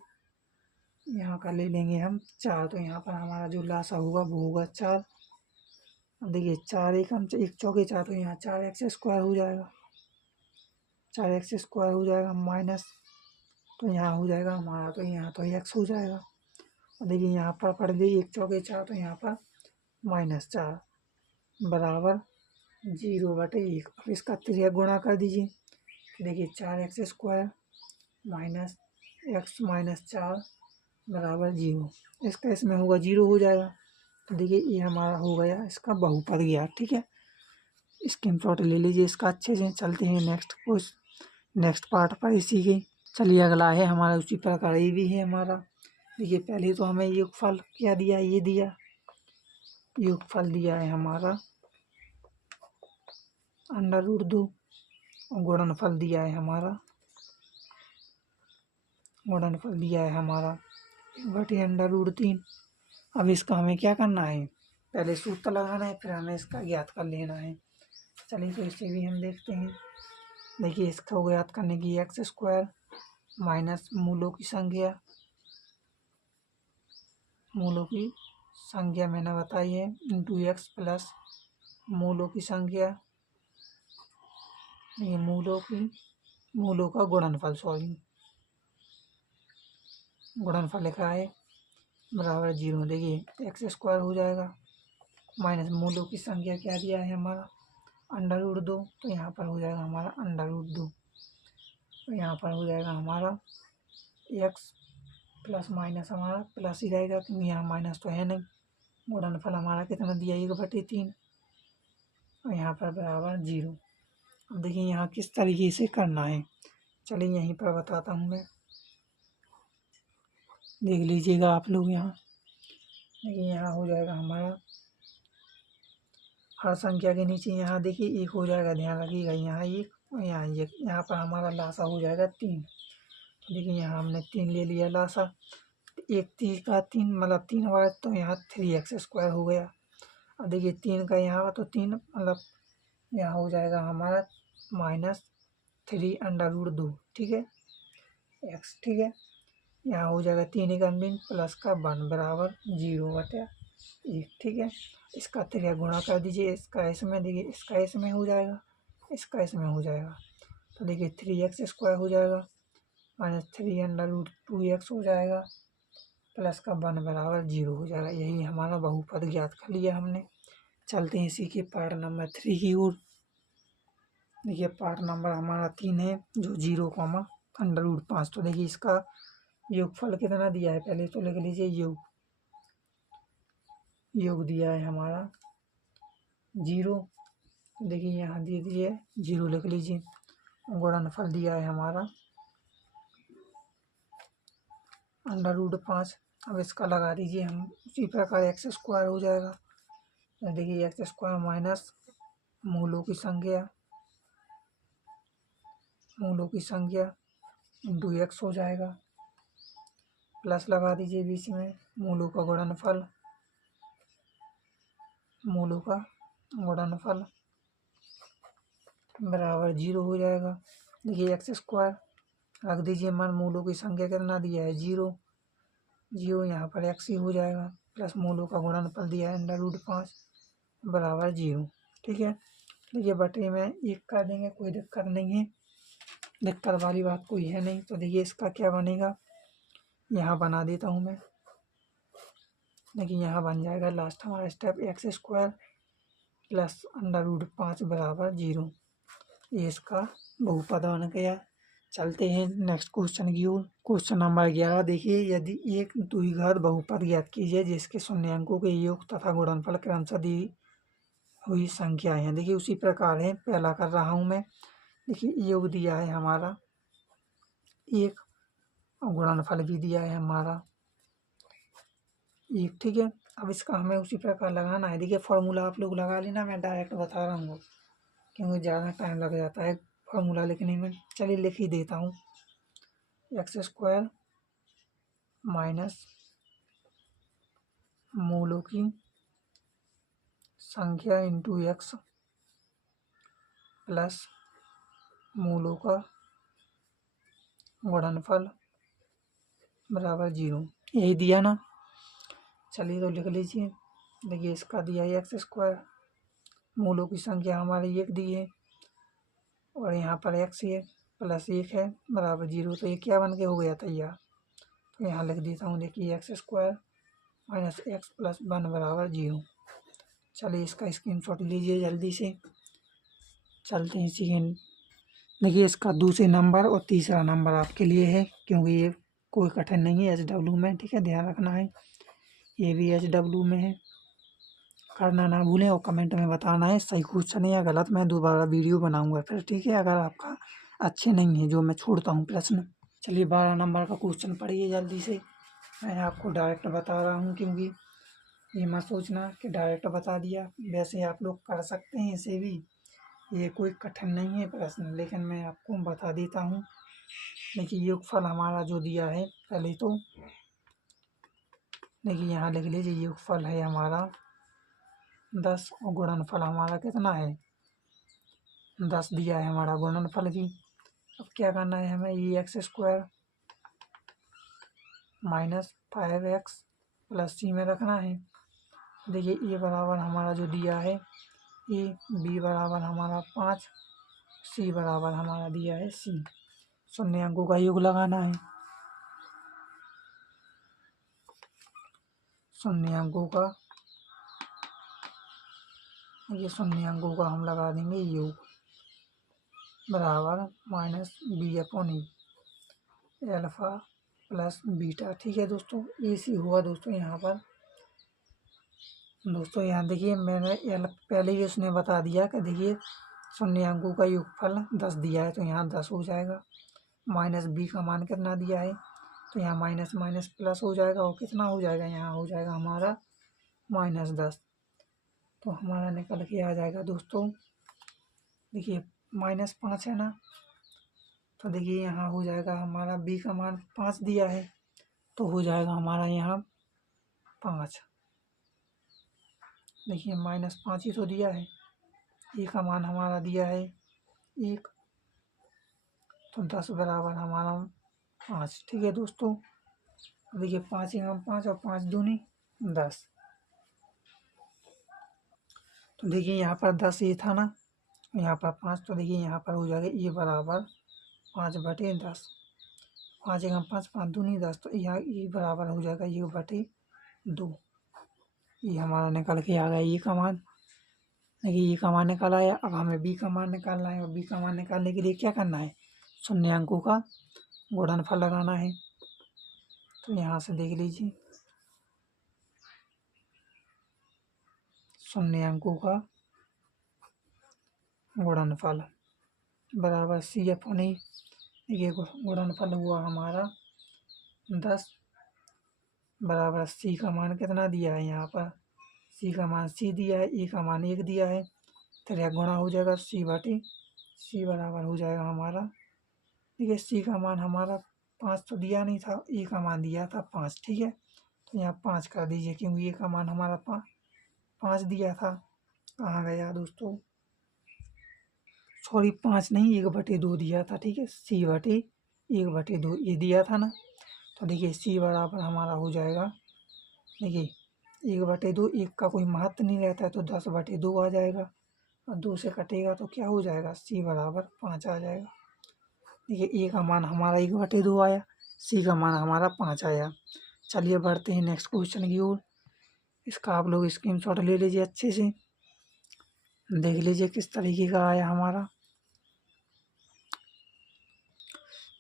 यहाँ का ले लेंगे हम 4, तो यहाँ पर हमारा जो लासा होगा वो होगा 4। अब देखिए 4 1 चौके 4, तो यहाँ 4x² हो जाएगा, 4x² हो जाएगा माइनस, तो यहाँ हो जाएगा हमारा, तो यहाँ तो x हो जाएगा। और देखिए यहाँ पर पढ़ ली 1 चौके 4, तो यहाँ पर -4 बराबर 0/1। अब इसका 3 गुणा कर दीजिए, देखिए 4x² माइनस x माइनस 4 बराबर 0। इसका इसमें होगा 0 हो जाएगा। तो देखिए ये हमारा हो गया इसका बहुपद ज्ञात। ठीक है, स्क्रीनशॉट ले लीजिए इसका अच्छे से। चलते हैं नेक्स्ट पार्ट पर इसी के। चलिए अगला है हमारा उसी प्रकार ये भी है हमारा। देखिए पहले तो हमें योगफल क्या दिया, ये दिया योगफल दिया है हमारा √2 और गुणनफल दिया है हमारा बटे √3। अब इसका हमें क्या करना है, पहले सूत्र लगाना है, फिर हमें इसका ज्ञात कर लेना है। चलिए तो इसे भी हम देखते हैं। देखिए इसका ज्ञात करने की x² माइनस मूलों की संख्या मैंने बताई है इंटू x प्लस मूलों की संख्या, ये मूलों का गुणनफल लिखा है बराबर 0। देखिए x² हो जाएगा माइनस मूलों की संख्या क्या दिया है हमारा √2, तो यहाँ पर हो जाएगा हमारा √2। तो यहाँ पर हो जाएगा हमारा x प्लस माइनस हमारा प्लस ही रहेगा क्योंकि यहाँ माइनस तो है नहीं। गुणनफल हमारा कितना दिया 1/3 और यहाँ पर बराबर 0। अब देखिए यहाँ किस तरीके से करना है, चलिए यहीं पर बताता हूँ मैं, देख लीजिएगा आप लोग। यहाँ देखिए यहाँ हो जाएगा हमारा हर संख्या के नीचे यहाँ देखिए 1 हो जाएगा, ध्यान रखिएगा यहाँ 1 और यहाँ 1, यहाँ पर हमारा लासा हो जाएगा 3। तो देखिए यहाँ हमने 3 ले लिया लासा, 1 3 का 3 मतलब 3 बार, तो यहाँ 3x² हो गया। अब देखिए 3 का यहाँ तो 3 मतलब यहाँ हो जाएगा हमारा -3 √2। ठीक है x, ठीक है, यहाँ हो जाएगा 3 का 3 प्लस का 1 बराबर 0/1। ठीक है, इसका 3 गुणा कर दीजिए, इसका इसमें देखिए इसका इसमें हो जाएगा, इसका इसमें हो जाएगा। तो देखिए 3x² हो जाएगा -3 √2x हो जाएगा प्लस का 1 बराबर 0 हो जाएगा। यही हमारा बहुपद ज्ञात कर लिया हमने। चलते हैं इसी के पार्ट नंबर 3 की ओर। देखिए पार्ट नंबर हमारा 3 है जो 0, √5। तो देखिए इसका योगफल कितना दिया है, पहले तो लिख लीजिए योग दिया है हमारा 0। देखिए यहाँ दे दीजिए 0 लिख लीजिए। गुणनफल दिया है हमारा √5। अब इसका लगा दीजिए हम, उसी प्रकार x² हो जाएगा। तो देखिए x² माइनस मूलों की संख्या इंटू x हो जाएगा, प्लस लगा दीजिए बीच में मूलों का गुणनफल बराबर 0 हो जाएगा। देखिए x² रख दीजिए मन, मूलों की संख्या कितना दिया है 0, यहाँ पर x ही हो जाएगा, प्लस मूलों का गुणनफल दिया है √5 बराबर 0। ठीक है, देखिए बटे में 1 कर देंगे, कोई दिक्कत नहीं है, दिक्कत वाली बात कोई है नहीं। तो देखिए इसका क्या बनेगा, यहाँ बना देता हूँ मैं। देखिए यहाँ बन जाएगा लास्ट हमारा स्टेप x² प्लस √5 बराबर 0। ये इसका बहुपद बन गया। चलते हैं नेक्स्ट क्वेश्चन की ओर। Question number 11। देखिए यदि एक द्विघात बहुपद ज्ञात कीजिए जिसके शून्य अंकों के योग तथा गुणनफल क्रमशः दी हुई संख्याएं हैं। देखिए उसी प्रकार है, पहला कर रहा हूँ मैं। देखिए योग दिया है हमारा 1 और गुणनफल भी दिया है हमारा 1। ठीक है, अब इसका हमें उसी प्रकार लगाना है। देखिए फॉर्मूला आप लोग लगा लेना, मैं डायरेक्ट बता रहा हूँ क्योंकि ज़्यादा टाइम लग जाता है फॉर्मूला लिखने में। चलिए लिख ही देता हूँ, x² माइनस मूलों की संख्या इंटू x प्लस मूलों का गुणनफल बराबर 0। यही दिया ना, चलिए तो लिख लीजिए। देखिए इसका दिया है x², मूलों की संख्या हमारी 1 दी है और यहाँ पर x है प्लस 1 है बराबर 0। तो ये क्या बन के हो गया तैयार। तो यहाँ लिख देता हूँ, देखिए x² माइनस x प्लस 1 बराबर 0। चलिए इसका स्क्रीनशॉट लीजिए जल्दी से। चलते हैं सेकेंड। देखिए इसका दूसरे नंबर और तीसरा नंबर आपके लिए है क्योंकि ये कोई कठिन नहीं है SW में, ठीक है, ध्यान रखना है। ये भी SW में है। करना ना भूलें और कमेंट में बताना है सही क्वेश्चन है या गलत। मैं दोबारा वीडियो बनाऊंगा फिर, ठीक है, अगर आपका अच्छे नहीं है जो मैं छोड़ता हूँ प्रश्न। चलिए 12 नंबर का क्वेश्चन पढ़िए जल्दी से। मैं आपको डायरेक्ट बता रहा हूँ, क्योंकि ये मत सोचना कि डायरेक्ट बता दिया, वैसे आप लोग कर सकते हैं इसे भी, ये कोई कठिन नहीं है प्रश्न, लेकिन मैं आपको बता देता हूँ। देखिए योगफल हमारा जो दिया है, पहले तो देखिए यहाँ लिख लीजिए, योगफल है हमारा 10 और गुणनफल हमारा कितना है 10 दिया है हमारा गुणनफल भी। अब क्या करना है हमें, ये x² minus 5x plus c में रखना है। देखिए ए बराबर हमारा जो दिया है ए, बी बराबर हमारा 5, सी बराबर हमारा दिया है c। शून्य अंकों का योग लगाना है। शून्य अंकों का, ये शून्य अंकों का हम लगा देंगे योग बराबर minus b/e alpha plus beta, ठीक है दोस्तों, AC हुआ दोस्तों यहाँ पर। दोस्तों यहाँ देखिए मैंने पहले ही उसने बता दिया कि देखिए शून्य अंकों का योगफल 10 दिया है, तो यहाँ 10 हो जाएगा। माइनस b का मान कितना दिया है, तो यहाँ माइनस माइनस प्लस हो जाएगा, और कितना हो जाएगा, यहाँ हो जाएगा हमारा -10। तो हमारा निकल के आ जाएगा दोस्तों, देखिए -5 है ना, तो देखिए यहाँ हो जाएगा हमारा b का मान 5 दिया है, तो हो जाएगा हमारा यहाँ 5। देखिए -5 ही तो दिया है, ए का मान हमारा दिया है 1, तो 10 बराबर हमारा 5, ठीक है दोस्तों। देखिए 5 एवं 5 और 5 दूनी 10, तो देखिए यहाँ पर 10 ये था ना, यहाँ पर 5, तो देखिए यहाँ पर हो जाएगा ये बराबर 5/10। 5 एवं 5, 5 दूनी 10, तो यहाँ ये बराबर हो जाएगा 1/2। ये हमारा निकल के आ गया ये का मान। देखिए ये का मान निकल आया। अब हमें बी का मान निकालना है, और बी का मान निकालने के लिए क्या करना है, शून्य अंकों का गुणनफल लगाना है। तो यहाँ से देख लीजिए, शून्य अंकों का गुणनफल बराबर C/E। देखिए गुणनफल हुआ हमारा 10 बराबर C का मान कितना दिया है, यहाँ पर C का मान C दिया है, E का मान 1 दिया है, तो यह गुणा हो जाएगा C बराबर हो जाएगा हमारा, देखिए C का मान हमारा 5 तो दिया नहीं था, E का मान दिया था 5, ठीक है, तो यहाँ 5 कर दीजिए, क्योंकि E का मान हमारा 5 दिया था। कहाँ गया दोस्तों, सॉरी 5 नहीं 1/2 दिया था, ठीक है, C/1/2 ये दिया था ना, तो देखिए C बराबर हमारा हो जाएगा, देखिए 1/2, 1 का कोई महत्व नहीं रहता है, तो 10/2 आ जाएगा, और 2 से कटेगा तो क्या हो जाएगा, C बराबर 5 आ जाएगा। देखिए A का मान हमारा 1/2 आया, C का मान हमारा 5 आया। चलिए बढ़ते हैं नेक्स्ट क्वेश्चन की ओर। इसका आप लोग स्क्रीनशॉट ले लीजिए, अच्छे से देख लीजिए किस तरीके का आया हमारा।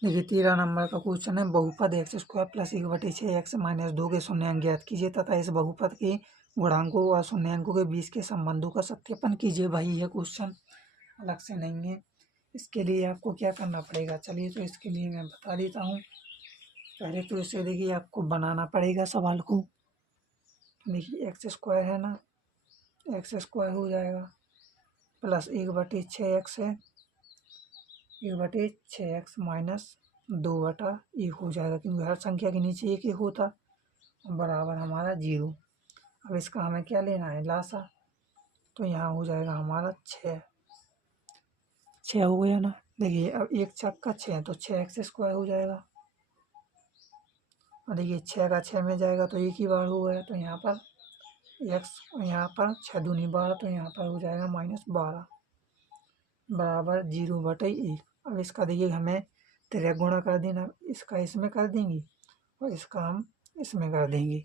देखिए 13 नंबर का क्वेश्चन है, बहुपद x² + 1/6x - 2 के शून्य अंक ज्ञात कीजिए तथा इस बहुपद के गुणांकों और शून्य अंकों के बीच के संबंधों का सत्यापन कीजिए। भाई यह क्वेश्चन अलग से नहीं है, इसके लिए आपको क्या करना पड़ेगा, चलिए तो इसके लिए मैं बता देता हूँ। पहले तो इसे देखिए आपको बनाना पड़ेगा सवाल को। देखिए x² है ना, x² हो जाएगा प्लस 1/6x है, 1/6x माइनस 2/1 हो जाएगा, क्योंकि हर संख्या के नीचे एक होता, बराबर हमारा 0। अब इसका हमें क्या लेना है, लासा, तो यहाँ हो जाएगा हमारा 6 हो गया ना। देखिए अब 1 चक्का 6, तो 6x² हो जाएगा, और देखिए 6 का 6 में जाएगा तो एक ही बार हो गया, तो यहाँ पर x, यहाँ पर 6 दूनी 12, तो यहाँ पर हो जाएगा -12 बराबर 0/1। अब इसका देखिए हमें तिर्यक गुणा कर देना, इसका इसमें कर देंगे और इसका हम इसमें कर देंगे,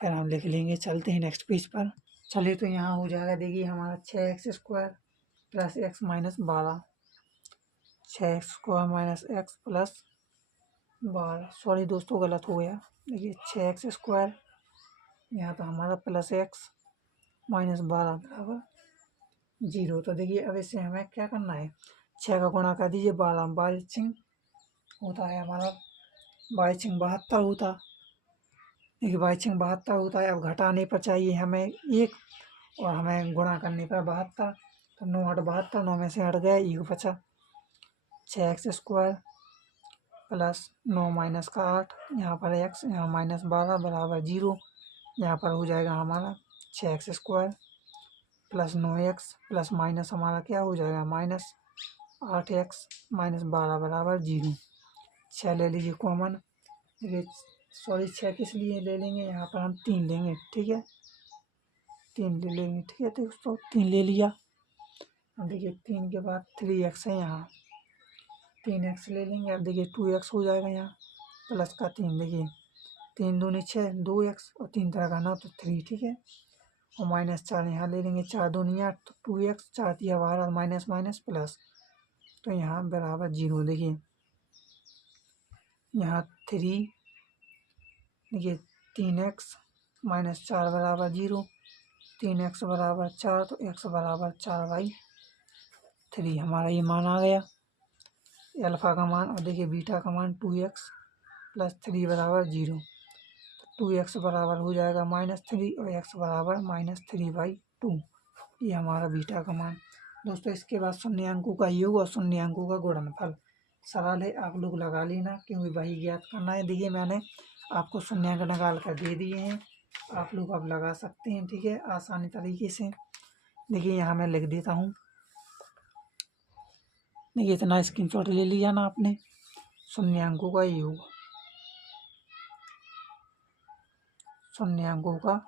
फिर हम लिख लेंगे। चलते हैं नेक्स्ट पेज पर। चलिए तो यहाँ हो जाएगा, देखिए हमारा 6x² + x - 12, 6x² - x + 12, sorry दोस्तों गलत हो गया। देखिए 6x², यहाँ पर हमारा प्लस x माइनस 12 बराबर 0। तो देखिए अब इससे हमें क्या करना है, 6 का गुणा कर दीजिए 12, 22 होता है हमारा, 22 होता। देखिए 22 होता है। अब घटाने पर चाहिए हमें 1 और हमें गुणा करने पर 72। तो 9 8 72, 9 में से हट गया 1 बचा। 6x² प्लस 9 माइनस का 8, यहाँ पर x, यहाँ माइनस 12 बराबर 0। यहाँ पर हो जाएगा हमारा 6x² plus 9x plus minus हमारा क्या हो जाएगा, माइनस 8x माइनस 12 बराबर 0। 6 ले लीजिए कॉमन। देखिए सॉरी 6 किस लिए ले लेंगे, यहाँ पर हम 3 लेंगे, ठीक है, 3 ले लेंगे, ठीक है दोस्तों, 3 ले लिया। अब देखिए 3 के बाद 3x है, यहाँ 3x ले लेंगे। अब देखिए 2x हो जाएगा यहाँ, प्लस का 3, देखिए 3 दूनी 6, 2x और 3 तरह का 9 तो 3, ठीक है। और माइनस 4 यहाँ ले लेंगे, 4 दूनी 8 तो 2x, 4 दिया 12, माइनस माइनस प्लस, तो यहाँ बराबर 0। देखिए यहाँ 3, देखिए 3x माइनस 4 बराबर 0, 3x बराबर 4, तो x बराबर 4/3 हमारा ये मान आ गया, अल्फ़ा का मान। और देखिए बीटा का मान 2x प्लस 3 बराबर 0, तो 2x बराबर हो जाएगा -3 और x बराबर -3/2। ये हमारा बीटा का मान। दोस्तों इसके बाद शून्य अंकों का योग और शून्य अंकों का गुणनफल सरल है, आप लोग लगा लेना क्योंकि वही ज्ञात करना है। देखिए मैंने आपको शून्य अंक निकाल कर दे दिए हैं, आप लोग अब लगा सकते हैं, ठीक है, आसानी तरीके से। देखिए यहाँ मैं लिख देता हूँ, देखिए इतना स्क्रीनशॉट ले लिया ना आपने। शून्य अंकों का योग, शून्य अंकों का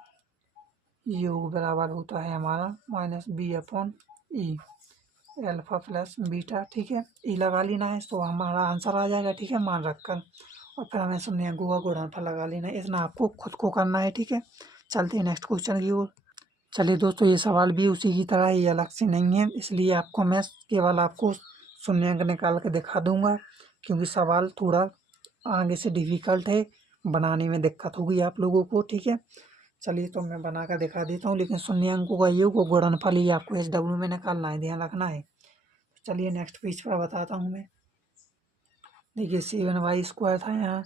योग बराबर होता है हमारा -b/e, अल्फा प्लस बीटा, ठीक है, ई लगा लेना है तो हमारा आंसर आ जाएगा, ठीक है, मान रखकर। और फिर हमें शून्य अंकों का गुणनफल लगा लेना है, इतना आपको खुद को करना है, ठीक है। चलते हैं नेक्स्ट क्वेश्चन की ओर। चलिए दोस्तों ये सवाल भी उसी की तरह ही अलग से नहीं है, इसलिए आपको मैं केवल आपको शून्य अंक निकाल के दिखा दूंगा, क्योंकि सवाल थोड़ा आगे से डिफिकल्ट है, बनाने में दिक्कत होगी आप लोगों को, ठीक है। चलिए तो मैं बना कर दिखा देता हूँ, लेकिन शून्य अंकों का योग और गुणनफल ही आपको SW में निकालना है, ध्यान रखना है। चलिए नेक्स्ट पेज पर बताता हूँ मैं। देखिए 7y² था, यहाँ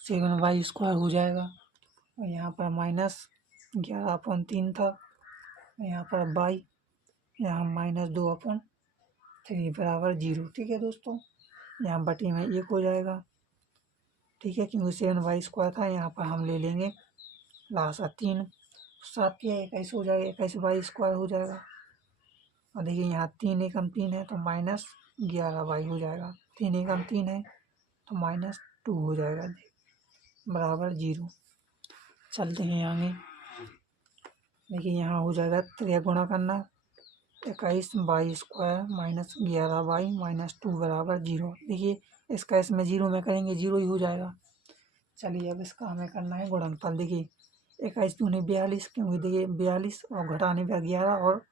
7y² हो जाएगा, और यहाँ पर -11/3 था, यहाँ पर y, यहाँ -2/3 बराबर 0, ठीक है दोस्तों। यहाँ बटी में 1 हो जाएगा, ठीक है, क्योंकि 7y² था, यहाँ पर हम ले लेंगे लासा 3, 7 या 21 हो जाएगा, 21y² हो जाएगा। और देखिए यहाँ 3 एकम 3 है तो -11y हो जाएगा, 3 एकम 3 है तो -2 हो जाएगा, बराबर 0। चलते हैं आगे। देखिए यहाँ हो जाएगा 3 गुणा करना, 21y² -11y -2 बराबर 0। देखिए इसका इसमें 0 में करेंगे 0 ही हो जाएगा। चलिए अब इसका हमें करना है गुणनफल। देखिए 21 दूनी 42, क्योंकि देखिए 42 और घटाने पर 11 और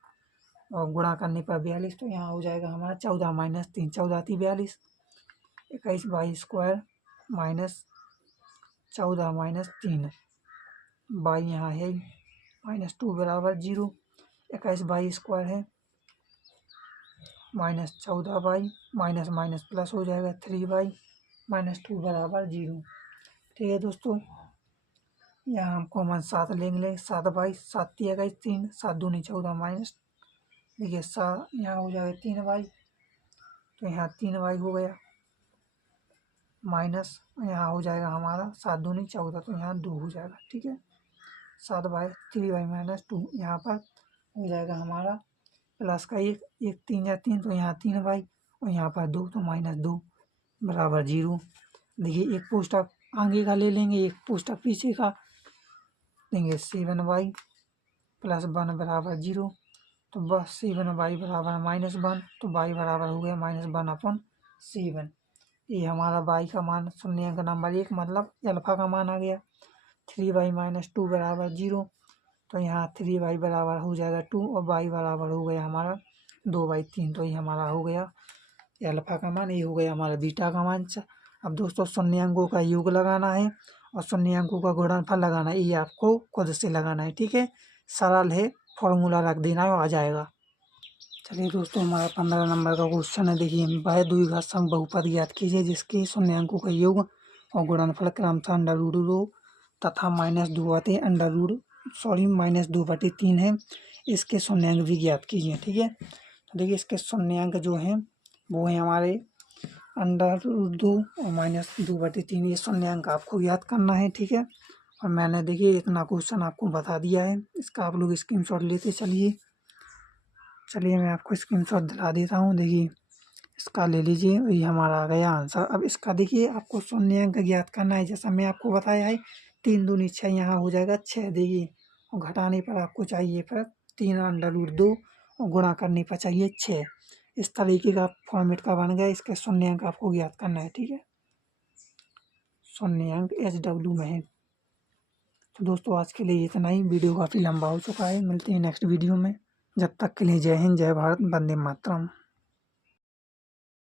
गुणा करने पर 42, तो यहाँ हो जाएगा हमारा 14 - 3, 14 × 42, 21y² -14 - 3, y यहाँ है -2 बराबर 0, 21y² है -14y माइनस माइनस प्लस हो जाएगा 3y -2 बराबर 0, ठीक है दोस्तों। यहाँ हम कॉमन 7 लेंगे, 7y, 7 × 21 3, 7 दूनी 14 माइनस, देखिए 7 यहाँ हो जाएगा 3y, तो यहाँ 3y हो गया, माइनस यहाँ हो जाएगा हमारा 7 दूनी 14, तो यहाँ 2 हो जाएगा, ठीक है। 7y 3y -2 यहाँ पर हो जाएगा हमारा प्लस का 1, 1 3 या 3, तो यहाँ 3y और यहाँ पर 2, तो -2 बराबर 0। देखिए एक पुस्तक आगे का ले लेंगे, एक पुस्तक पीछे का देंगे, 7y + 1 बराबर 0, तो बस 7y बराबर -1, तो y बराबर हो गया -1/7। ये हमारा y का मान शून्य अंक नंबर 1 मतलब अल्फा का मान आ गया। 3y -2 बराबर 0, तो यहाँ 3y बराबर हो जाएगा 2 और y बराबर हो गया हमारा 2/3, तो ये हमारा हो गया अल्फा का मान, ये हो गया हमारा बीटा का मान। अब दोस्तों शून्य अंकों का योग लगाना है और शून्य अंकों का गुणनफल लगाना है, ये आपको खुद से लगाना है। ठीक है, सरल है, फॉर्मूला रख देना है, आ जाएगा। चलिए दोस्तों, हमारा 15 नंबर का क्वेश्चन है। देखिए, वह द्विघात संघ बहुपद ज्ञात कीजिए जिसके शून्य अंकों का योग और गुणनफल क्रमशः √2 तथा -2/3 है। इसके शून्य अंक भी ज्ञात कीजिए। ठीक है, तो देखिए इसके शून्य अंक जो हैं वो है हमारे √2 और -2/3, ये शून्य अंक आपको ज्ञात करना है। ठीक है, और मैंने देखिए इतना क्वेश्चन आपको बता दिया है, इसका आप लोग स्क्रीनशॉट लेते चलिए। मैं आपको स्क्रीनशॉट दिला देता हूँ। देखिए इसका ले लीजिए, ये हमारा आ गया आंसर। अब इसका देखिए आपको शून्य अंक ज्ञात करना है, जैसा मैं आपको बताया है। 3 दूनी 6, यहाँ हो जाएगा 6। देखिए, और घटाने पर आपको चाहिए फिर 3√2 और गुणा करने पर चाहिए 6। इस तरीके का फॉर्मेट का बन गया। इसके शून्य अंक आपको ज्ञात करना है। ठीक है, शून्य अंक SW में है। तो दोस्तों आज के लिए इतना ही, वीडियो काफ़ी लंबा हो चुका है। मिलते हैं नेक्स्ट वीडियो में, जब तक के लिए जय हिंद, जय भारत, वंदे मातरम।